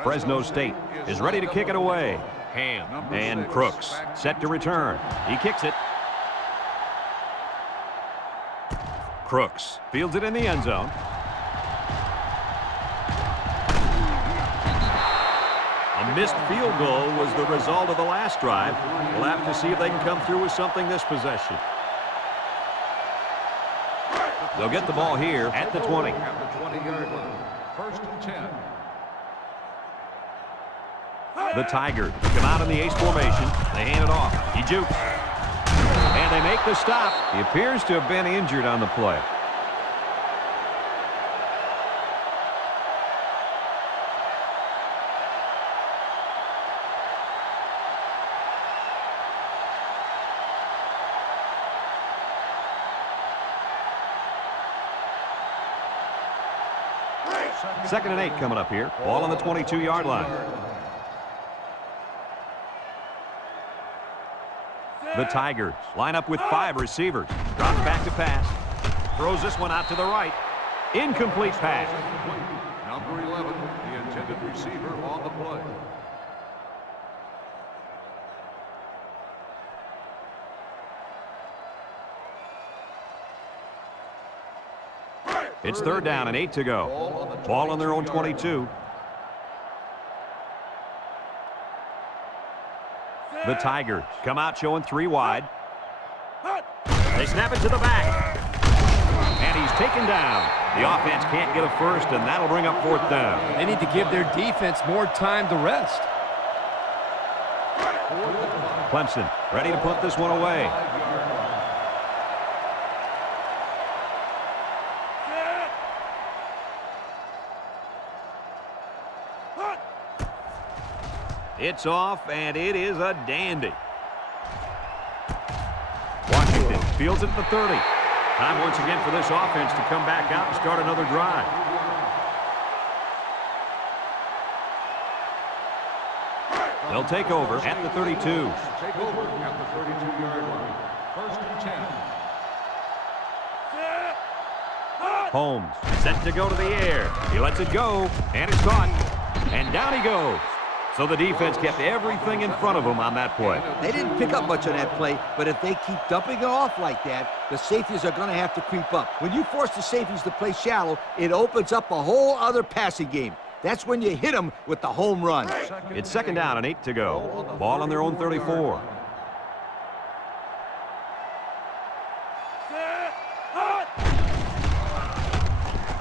Fresno State is ready to kick it away. Ham and Crooks set to return. He kicks it. Crooks fields it in the end zone. A missed field goal was the result of the last drive. We'll have to see if they can come through with something this possession. They'll get the ball here at the 20. At the 20-yard line. 1st and 10. The Tigers come out in the ace formation. They hand it off. He jukes. And they make the stop. He appears to have been injured on the play. Second and 8 coming up here. Ball on the 22-yard line. The Tigers line up with 5 receivers. Drops back to pass. Throws this one out to the right. Incomplete pass. Number 11, the intended receiver on the play. It's 3rd down and 8 to go. Ball on their own 22. The Tigers come out showing 3 wide. They snap it to the back. And he's taken down. The offense can't get a first, and that'll bring up 4th down. They need to give their defense more time to rest. Clemson ready to put this one away. It's off, and it is a dandy. Washington fields it at the 30. Time once again for this offense to come back out and start another drive. They'll take over at the 32. Take over at the 32-yard line. 1st and 10. Holmes set to go to the air. He lets it go, and it's caught. And down he goes. So the defense kept everything in front of them on that play. They didn't pick up much on that play, but if they keep dumping it off like that, the safeties are going to have to creep up. When you force the safeties to play shallow, it opens up a whole other passing game. That's when you hit them with the home run. It's 2nd down and 8 to go. Ball on their own 34.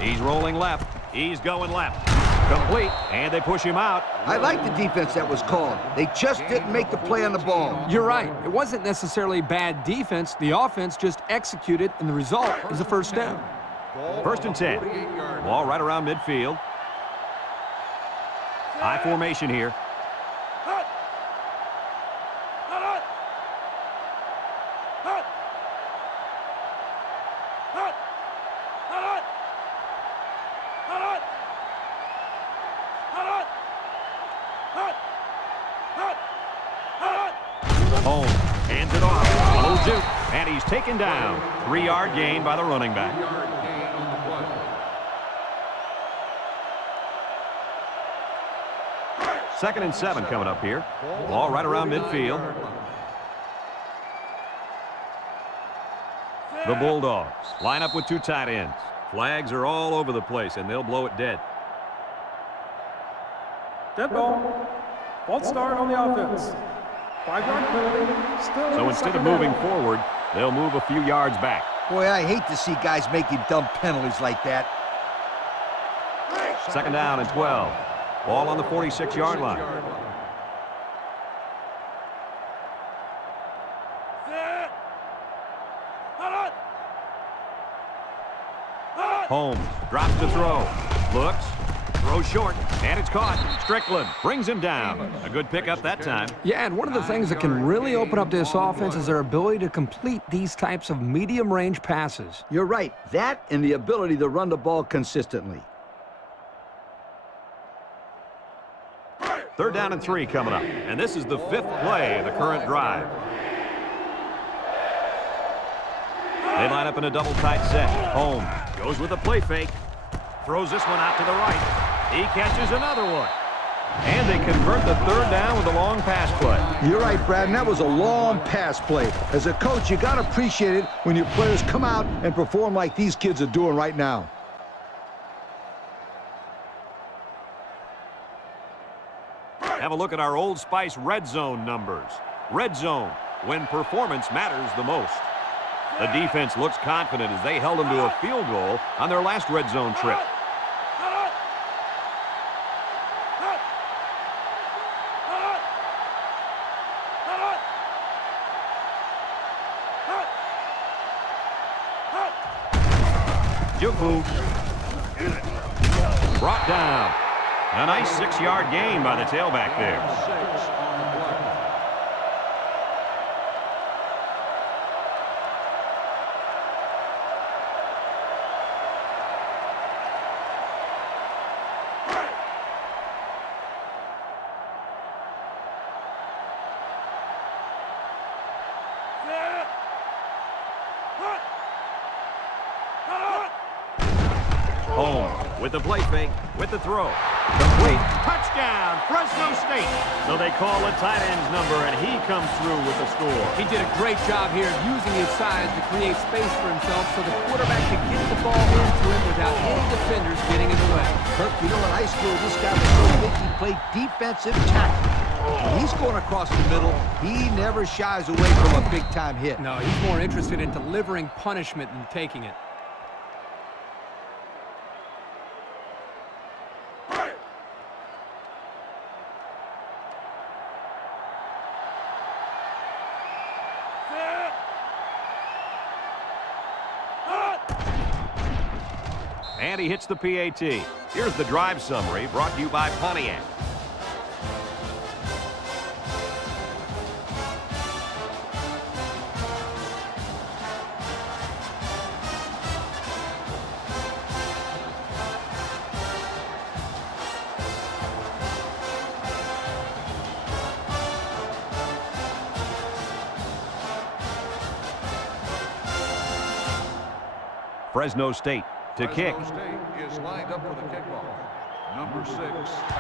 He's rolling left. He's going left. Complete, and they push him out. I like the defense that was called. They just didn't make the play on the ball. You're right. It wasn't necessarily bad defense. The offense just executed, and the result is a 1st down. 1st and 10. Ball right around midfield. High formation here. Holmes hands it off. A little juke, and he's taken down. 3-yard gain by the running back. 3-yard gain on the play. 2nd and 7 coming up here. Ball right around midfield. The Bulldogs line up with 2 tight ends. Flags are all over the place, and they'll blow it dead. Dead ball. False start on the offense. 5-yard penalty. Still So instead of moving forward, they'll move a few yards back. Boy, I hate to see guys making dumb penalties like that. 2nd down and 12. Ball on the 46-yard line. Holmes drops to throw. Looks. Throws short. And it's caught. Strickland brings him down. A good pickup that time. Yeah, and one of the things that can really open up this offense is their ability to complete these types of medium-range passes. You're right. That and the ability to run the ball consistently. 3rd down and 3 coming up. And this is the 5th play of the current drive. They line up in a double tight set. Holmes goes with a play fake. Throws this one out to the right. He catches another one. And they convert the third down with a long pass play. You're right, Brad, and that was a long pass play. As a coach, you got to appreciate it when your players come out and perform like these kids are doing right now. Have a look at our Old Spice red zone numbers. Red zone, when performance matters the most. The defense looks confident as they held them to a field goal on their last red zone trip. Juku brought down. A nice 6-yard gain by the tailback there. 6 on the play. Home with the play fake, with the throw. Complete. Touchdown, Fresno State. So they call a tight end's number, and he comes through with the score. He did a great job here using his size to create space for himself so the quarterback could get the ball into him without any defenders getting in the way. Kirk, you know, in high school, this guy was so big he played defensive tackle. When he's going across the middle, he never shies away from a big-time hit. No, he's more interested in delivering punishment than taking it. And he hits the PAT. Here's the drive summary brought to you by Pontiac. Fresno State to kick. Fresno State is lined up for the kickoff. Number 6.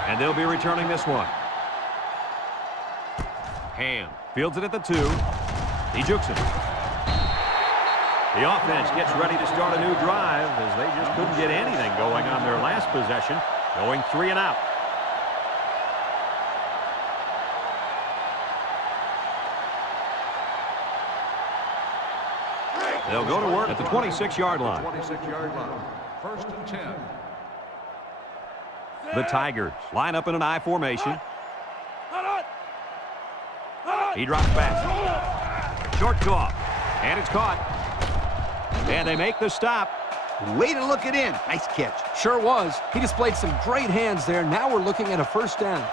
And they'll be returning this one. Ham fields it at the 2. He jukes it. The offense gets ready to start a new drive as they just couldn't get anything going on their last possession, going 3 and out. They'll go to work at the 26-yard line. 26-yard line. 1st and 10. The Tigers line up in an I formation. He drops back. Short toss. And it's caught. And they make the stop. Way to look it in. Nice catch. Sure was. He displayed some great hands there. Now we're looking at a first down.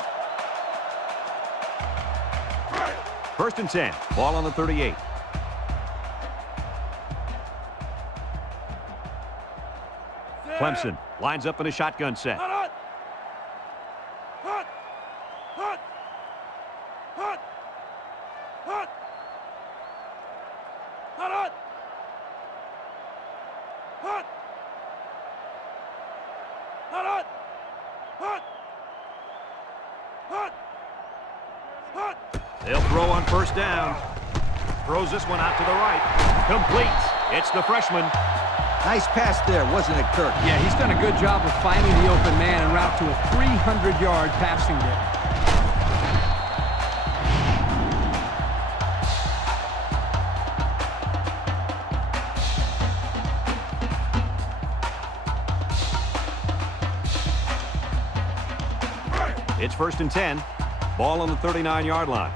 1st and 10. Ball on the 38. Clemson lines up in a shotgun set. They'll throw on first down. Throws this one out to the right. Complete. It's the freshman. Nice pass there, wasn't it, Kirk? Yeah, he's done a good job of finding the open man en route to a 300-yard passing day. It's 1st and 10. Ball on the 39-yard line.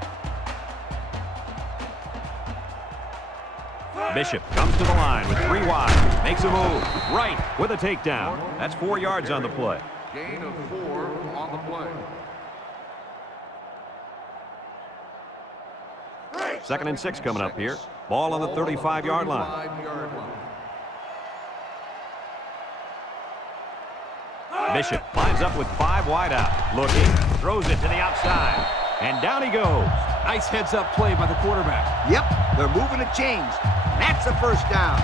Bishop comes to the line with 3 wide. Makes a move. Right with a takedown. That's 4 yards on the play. Gain of 4 on the play. 2nd and 6 coming up here. Ball on the 35-yard line. 35-yard line. Bishop lines up with 5 wide out. Looking. Throws it to the outside. And down he goes. Nice heads-up play by the quarterback. Yep, they're moving the chains. That's a first down.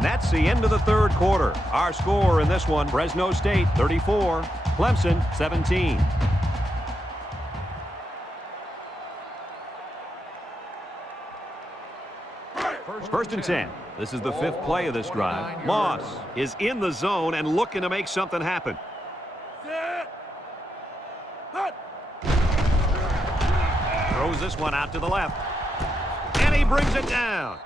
And that's the end of the third quarter. Our score in this one, Fresno State 34, Clemson 17. First and 10. This is the fifth play of this drive. Moss is in the zone and looking to make something happen. Throws this one out to the left. And he brings it down.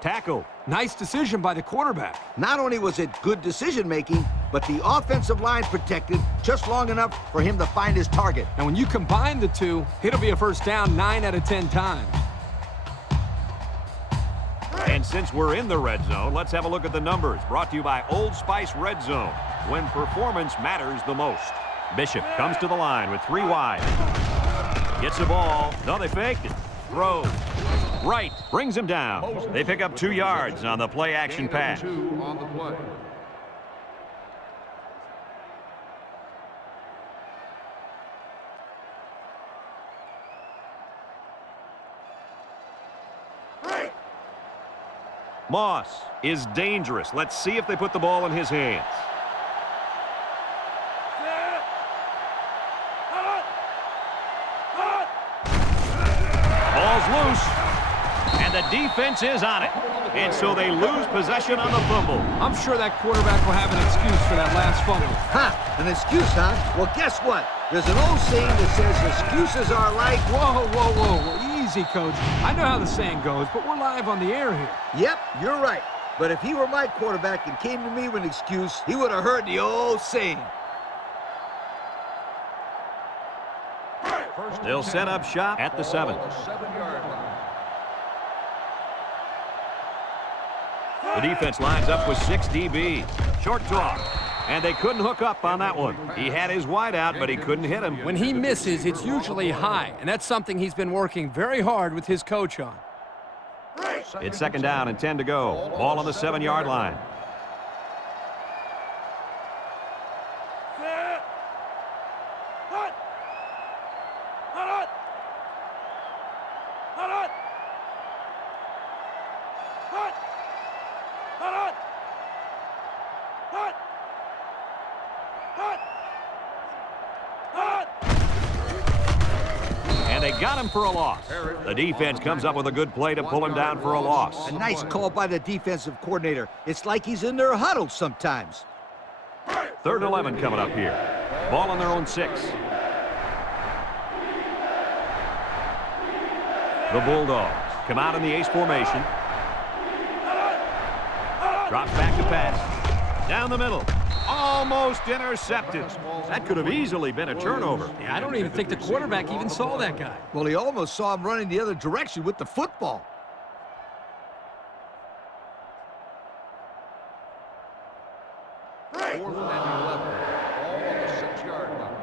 Tackle. Nice decision by the quarterback. Not only was it good decision-making, but the offensive line protected just long enough for him to find his target. And when you combine the two, it'll be a first down 9 out of 10 times. And since we're in the red zone, let's have a look at the numbers. Brought to you by Old Spice Red Zone, when performance matters the most. Bishop comes to the line with 3 wide. Gets the ball. No, they faked it. Throws. Right. Brings him down. They pick up 2 yards on the play-action pass. 2 on the play. Moss is dangerous. Let's see if they put the ball in his hands. Ball's loose. And the defense is on it. And so they lose possession on the fumble. I'm sure that quarterback will have an excuse for that last fumble. An excuse, huh? Well, guess what? There's an old saying that says excuses are like... Whoa, whoa, whoa. Easy, Coach. I know how the saying goes, but we're live on the air here. Yep, you're right. But if he were my quarterback and came to me with an excuse, he would have heard the old saying. They'll set up shop at the 7. 7-yard line. The defense lines up with 6 DBs. Short toss. And they couldn't hook up on that one. He had his wide out, but he couldn't hit him. When he misses, it's usually high, and that's something he's been working very hard with his coach on. It's second down and 10 to go. Ball on the 7-yard line. And they got him for a loss. The defense comes up with a good play to pull him down for a loss. A nice call by the defensive coordinator. It's like he's in their huddle sometimes. 3rd and 11 coming up here. Ball on their own 6. The Bulldogs come out in the ace formation. Drops back to pass. Down the middle. Almost intercepted. That could have easily been a turnover. Yeah, I don't even think the quarterback even saw that guy. Well, he almost saw him running the other direction with the football. Fourth and 11. Ball on the 6-yard line.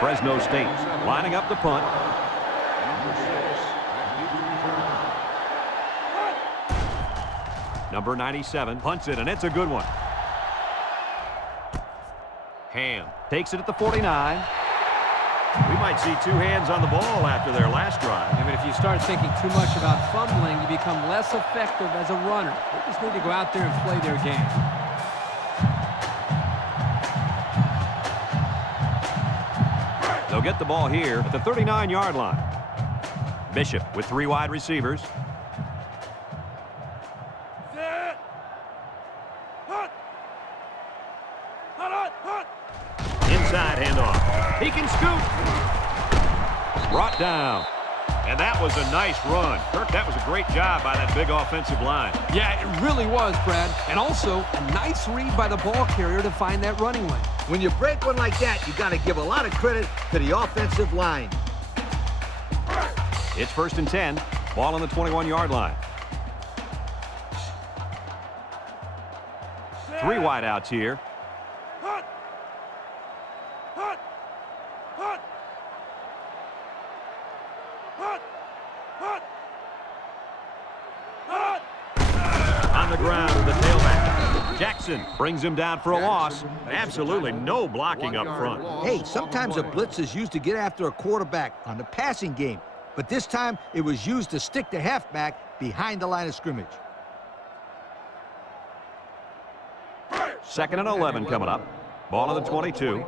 Fresno State lining up the punt. Number 6. Number 97 punts it, and it's a good one. Ham takes it at the 49. We might see 2 hands on the ball after their last drive. Yeah, but if you start thinking too much about fumbling, you become less effective as a runner. They just need to go out there and play their game. They'll get the ball here at the 39-yard line. Bishop with 3 wide receivers. Inside handoff. He can scoot. Brought down. And that was a nice run. Kirk, that was a great job by that big offensive line. Yeah, it really was, Brad. And also, a nice read by the ball carrier to find that running lane. When you break one like that, you got to give a lot of credit to the offensive line. It's 1st and 10. Ball on the 21-yard line. 3 wide outs here. On the ground, the tailback. Jackson brings him down for a loss. Absolutely no blocking up front. Hey, sometimes a blitz is used to get after a quarterback on the passing game. but this time it was used to stick the halfback behind the line of scrimmage. 2nd and 11 coming up. Ball on the 22.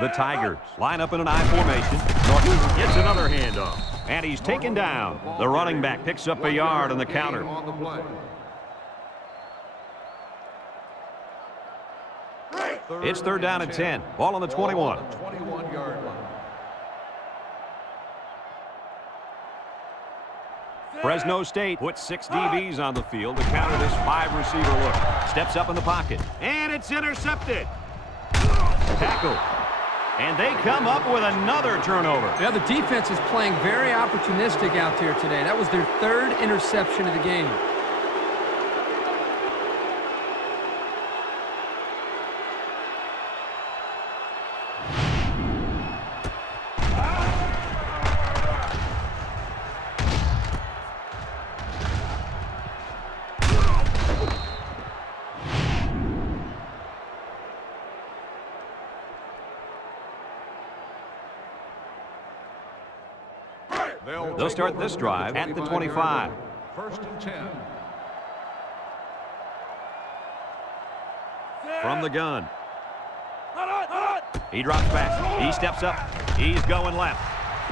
The Tigers line up in an I formation. Norton gets another handoff, and he's taken down. The running back picks up a yard on the counter. It's 3rd down and 10. Ball on the 21. Fresno State puts 6 DBs on the field to counter this 5-receiver look. Steps up in the pocket, and it's intercepted. Tackle. And they come up with another turnover. Yeah, the defense is playing very opportunistic out there today. That was their 3rd interception of the game. They'll start this drive at the 25. 1st and 10. From the gun. He drops back. He steps up. He's going left.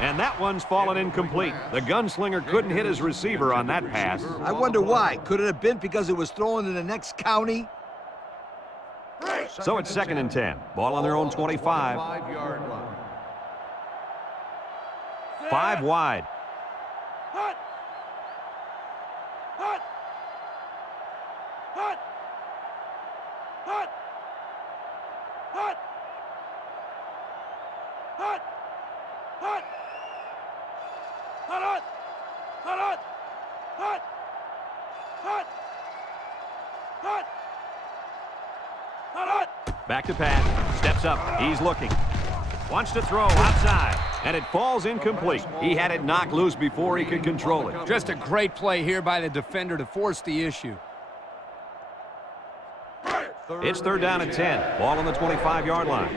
And that one's fallen incomplete. The gunslinger couldn't hit his receiver on that pass. I wonder why. Could it have been because it was thrown in the next county? So it's 2nd and 10. Ball on their own 25. 5-yard line. 5 wide. Back to pass. Steps up. He's looking. Wants to throw outside. And it falls incomplete. He had it knocked loose before he could control it. Just a great play here by the defender to force the issue. It's 3rd down and 10. Ball on the 25-yard line.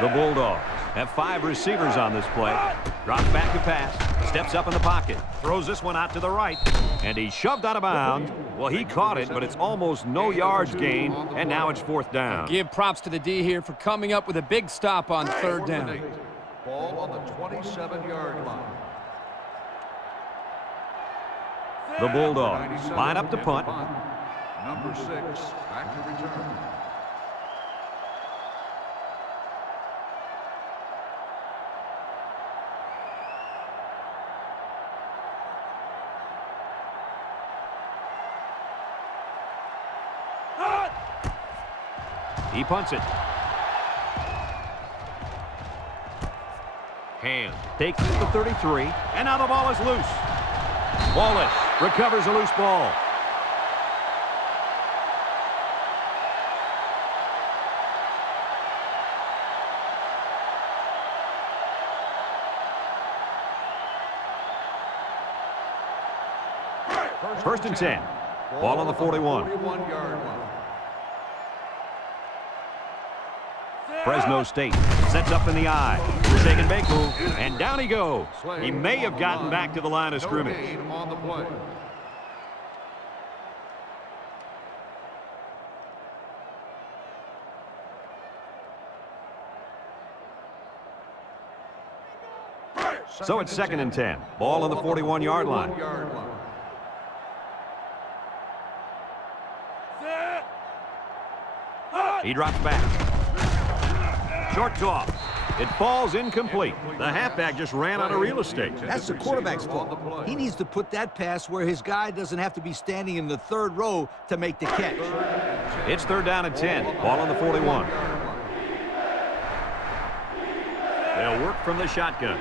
The Bulldogs have 5 receivers on this play. Drops back to pass. Steps up in the pocket. Throws this one out to the right. And he's shoved out of bounds. Well, he caught it, but it's almost no yards gained. And now it's 4th down. Give props to the D here for coming up with a big stop on 3rd down. Ball on the 27-yard line. The Bulldogs line up to punt. Number 6, back to return. He punts it. Hand takes it to the 33, and now the ball is loose. Wallace recovers a loose ball. First and 10. Ball on the 41. 41-yard line. Fresno State sets up in the eye. Shake and bake move, and down he goes. He may have gotten back to the line of scrimmage. No gain on the play. So it's 2nd and 10. Ball on the 41-yard line. He drops back. Short toss. It falls incomplete. The halfback just ran out of real estate. That's the quarterback's fault. He needs to put that pass where his guy doesn't have to be standing in the 3rd row to make the catch. It's 3rd down and 10. Ball on the 41. They'll work from the shotgun.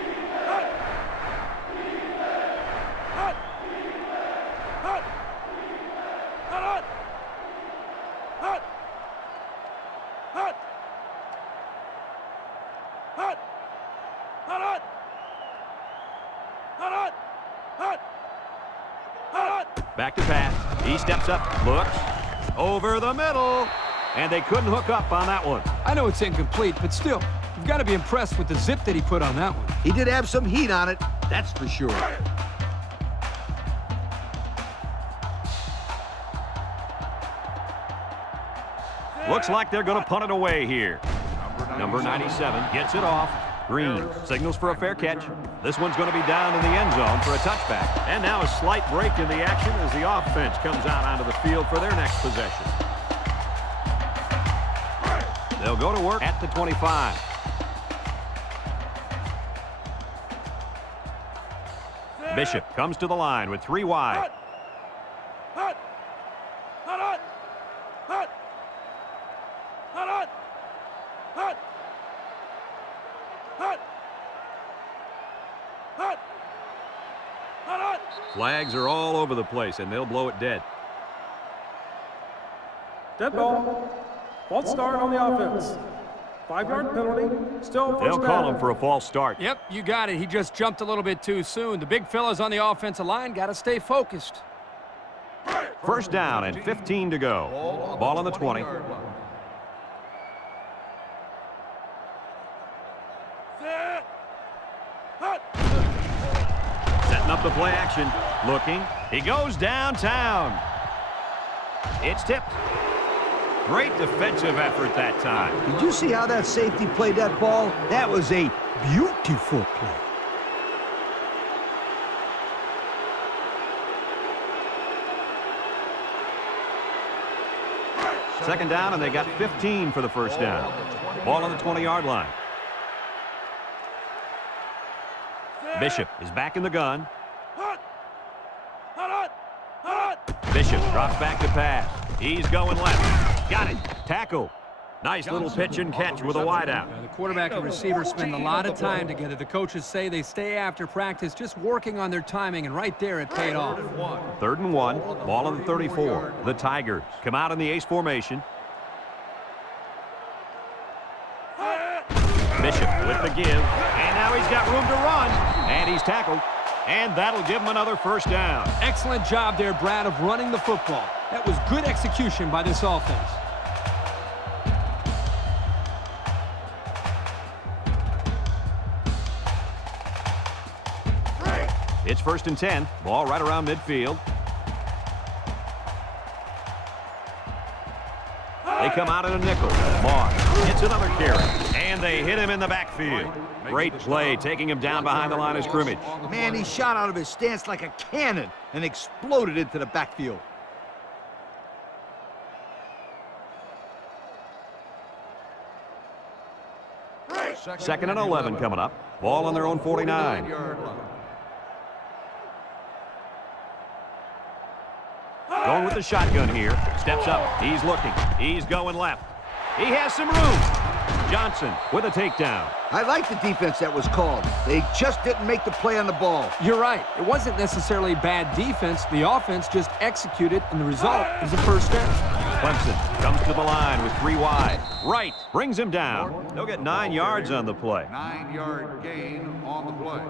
Back to pass. He steps up, looks, over the middle, and they couldn't hook up on that one. I know it's incomplete, but still, you've got to be impressed with the zip that he put on that one. He did have some heat on it, that's for sure. Looks like they're going to punt it away here. Number 97 gets it off. Green signals for a fair catch. This one's going to be down in the end zone for a touchback. And now a slight break in the action as the offense comes out onto the field for their next possession. They'll go to work at the 25. Bishop comes to the line with 3 wide. Flags are all over the place, and they'll blow it dead. Dead ball. False start on the offense. 5-yard penalty. Still first They'll call down. him for a false start. Yep, you got it. He just jumped a little bit too soon. The big fellas on the offensive line got to stay focused. First down and 15 to go. Ball on the 20. Setting up the play action. Looking. He goes downtown. It's tipped. Great defensive effort that time. Did you see how that safety played that ball? That was a beautiful play. Second down, and they got 15 for the first down. Ball on the 20-yard line. Bishop is back in the gun. Bishop drops back to pass. He's going left. Got it. Tackle. Nice little pitch and catch with a wideout. The quarterback and receiver spend a lot of time together. The coaches say they stay after practice just working on their timing, and right there it paid off. 3rd and 1. Ball on the 34. The Tigers come out in the ace formation. Bishop with the give. And now he's got room to run. And he's tackled. And that'll give him another first down. Excellent job there, Brad, of running the football. That was good execution by this offense. It's 1st and 10. Ball right around midfield. They come out in a nickel. Moss gets another carry. And they hit him in the backfield. Great play, taking him down behind the line of scrimmage. Man, he shot out of his stance like a cannon and exploded into the backfield. Second and 11 coming up. Ball on their own 49. Going with the shotgun here. Steps up. He's looking. He's going left. He has some room. Johnson with a takedown. I like the defense that was called. They just didn't make the play on the ball. You're right. It wasn't necessarily bad defense. The offense just executed, and the result is a first down. Clemson comes to the line with 3 wide. Right. Brings him down. They'll get 9 yards on the play. 9-yard gain on the play.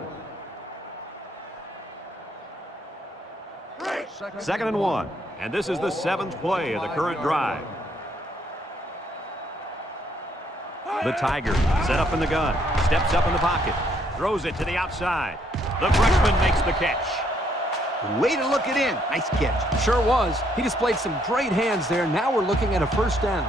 2nd and 1. And this is the 7th play of the current drive. The Tiger set up in the gun. Steps up in the pocket. Throws it to the outside. The freshman makes the catch. Way to look it in. Nice catch. Sure was. He displayed some great hands there. Now we're looking at a first down.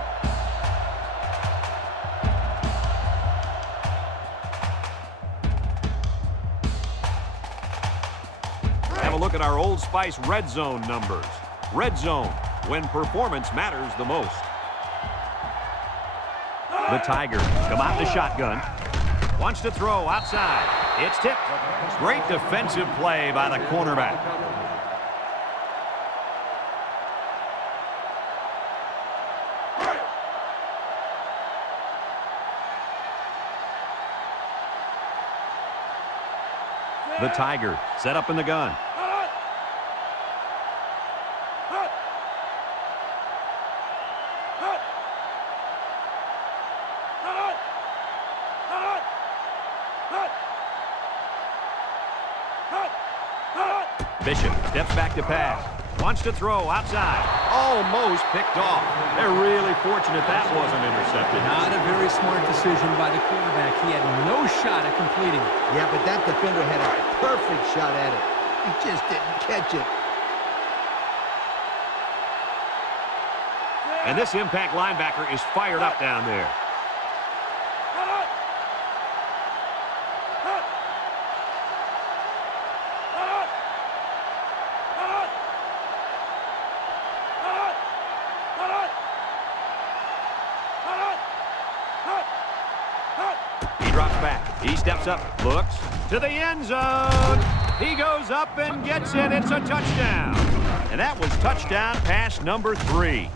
Have a look at our Old Spice red zone numbers. Red zone, when performance matters the most. The Tigers come out the shotgun. Wants to throw outside. It's tipped. Great defensive play by the cornerback. The Tigers set up in the gun. Bishop steps back to pass. Wants to throw outside. Almost picked off. They're really fortunate that wasn't intercepted. Not a very smart decision by the quarterback. He had no shot at completing it. Yeah, but that defender had a perfect shot at it. He just didn't catch it. And this impact linebacker is fired up down there. He drops back. He steps up, looks to the end zone. He goes up and gets it. It's a touchdown. And that was touchdown pass number 3.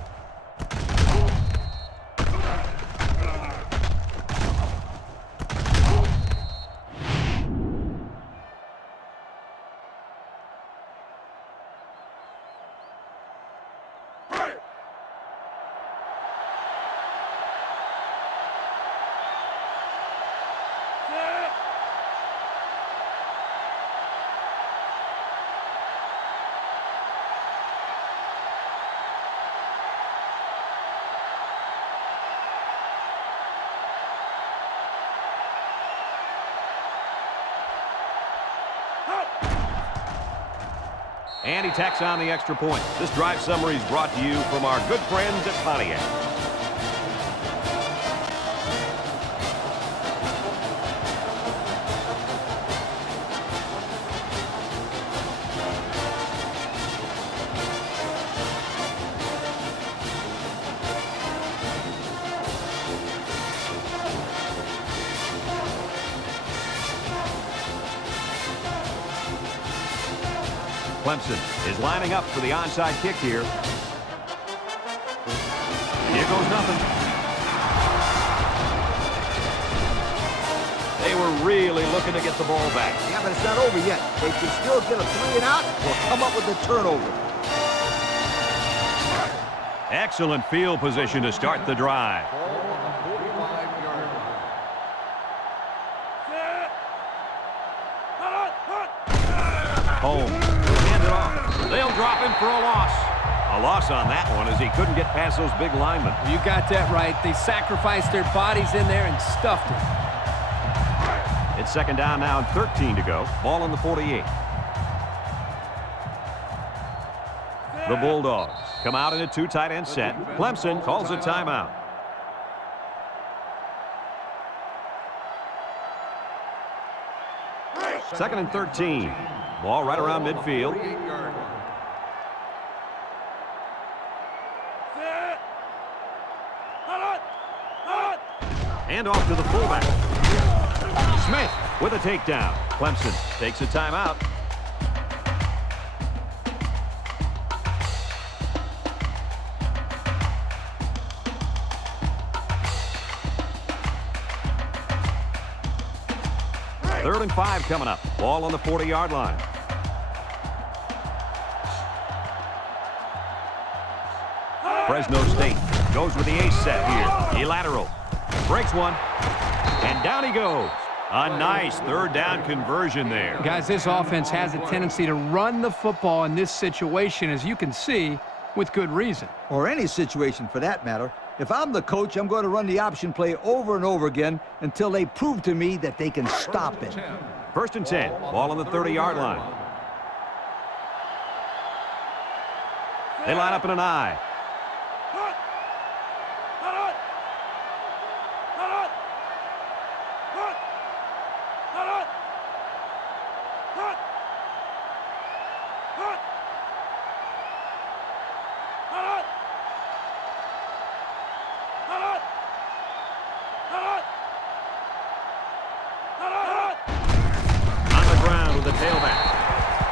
And he tacks on the extra point. This drive summary is brought to you from our good friends at Pontiac. Clemson is lining up for the onside kick here. Here goes nothing. They were really looking to get the ball back. Yeah, but it's not over yet. They can still get a 3 and out or come up with a turnover. Excellent field position to start the drive. Ball on the 45-yard line. Home. Hand it off. They'll drop him for a loss. A loss on that one as he couldn't get past those big linemen. You got that right. They sacrificed their bodies in there and stuffed it. It's second down now and 13 to go. Ball on the 48. The Bulldogs come out in a 2 tight end set. Clemson calls a timeout. Second and 13. Ball right around midfield. 48-yard line. And off to the fullback. Smith with a takedown. Clemson takes a timeout. Third and 5 coming up. Ball on the 40-yard line. Fresno State goes with the ace set here. He lateral. Breaks one. And down he goes. A nice third down conversion there. Guys, this offense has a tendency to run the football in this situation, as you can see, with good reason. Or any situation for that matter. If I'm the coach, I'm going to run the option play over and over again until they prove to me that they can stop it. First and 10. Ball on the 30-yard line. They line up in an I.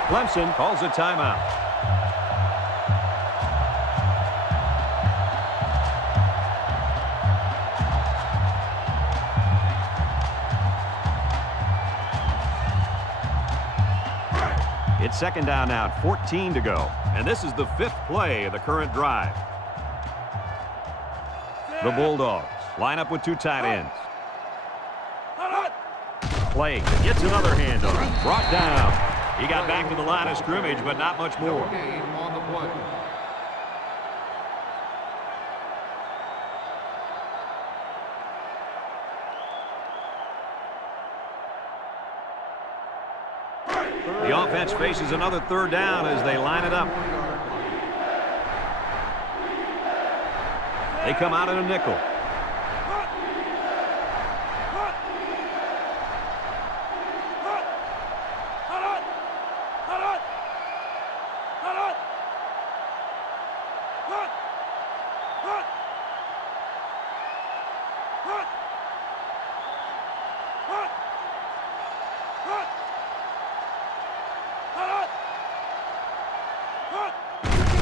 Clemson calls a timeout. It's second down now, 14 to go. And this is the 5th play of the current drive. The Bulldogs line up with 2 tight ends. Play gets another hand on it. Brought down. He got back to the line of scrimmage, but not much more. Game on the play. The offense faces another third down as they line it up. They come out in a nickel.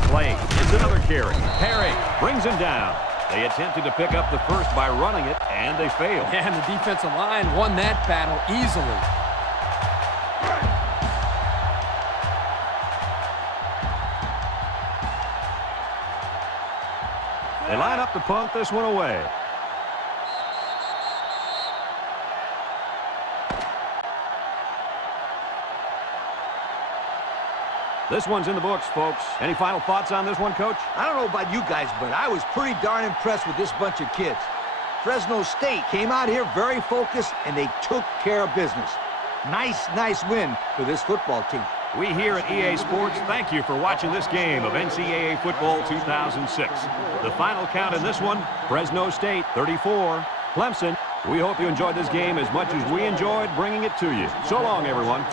Play. It's another carry. Perry brings him down. They attempted to pick up the first by running it, and they failed. And the defensive line won that battle easily. They line up to punt this one away. This one's in the books, folks. Any final thoughts on this one, Coach? I don't know about you guys, but I was pretty darn impressed with this bunch of kids. Fresno State came out here very focused, and they took care of business. Nice win for this football team. We here at EA Sports thank you for watching this game of NCAA Football 2006. The final count in this one, Fresno State 34, Clemson. We hope you enjoyed this game as much as we enjoyed bringing it to you. So long, everyone.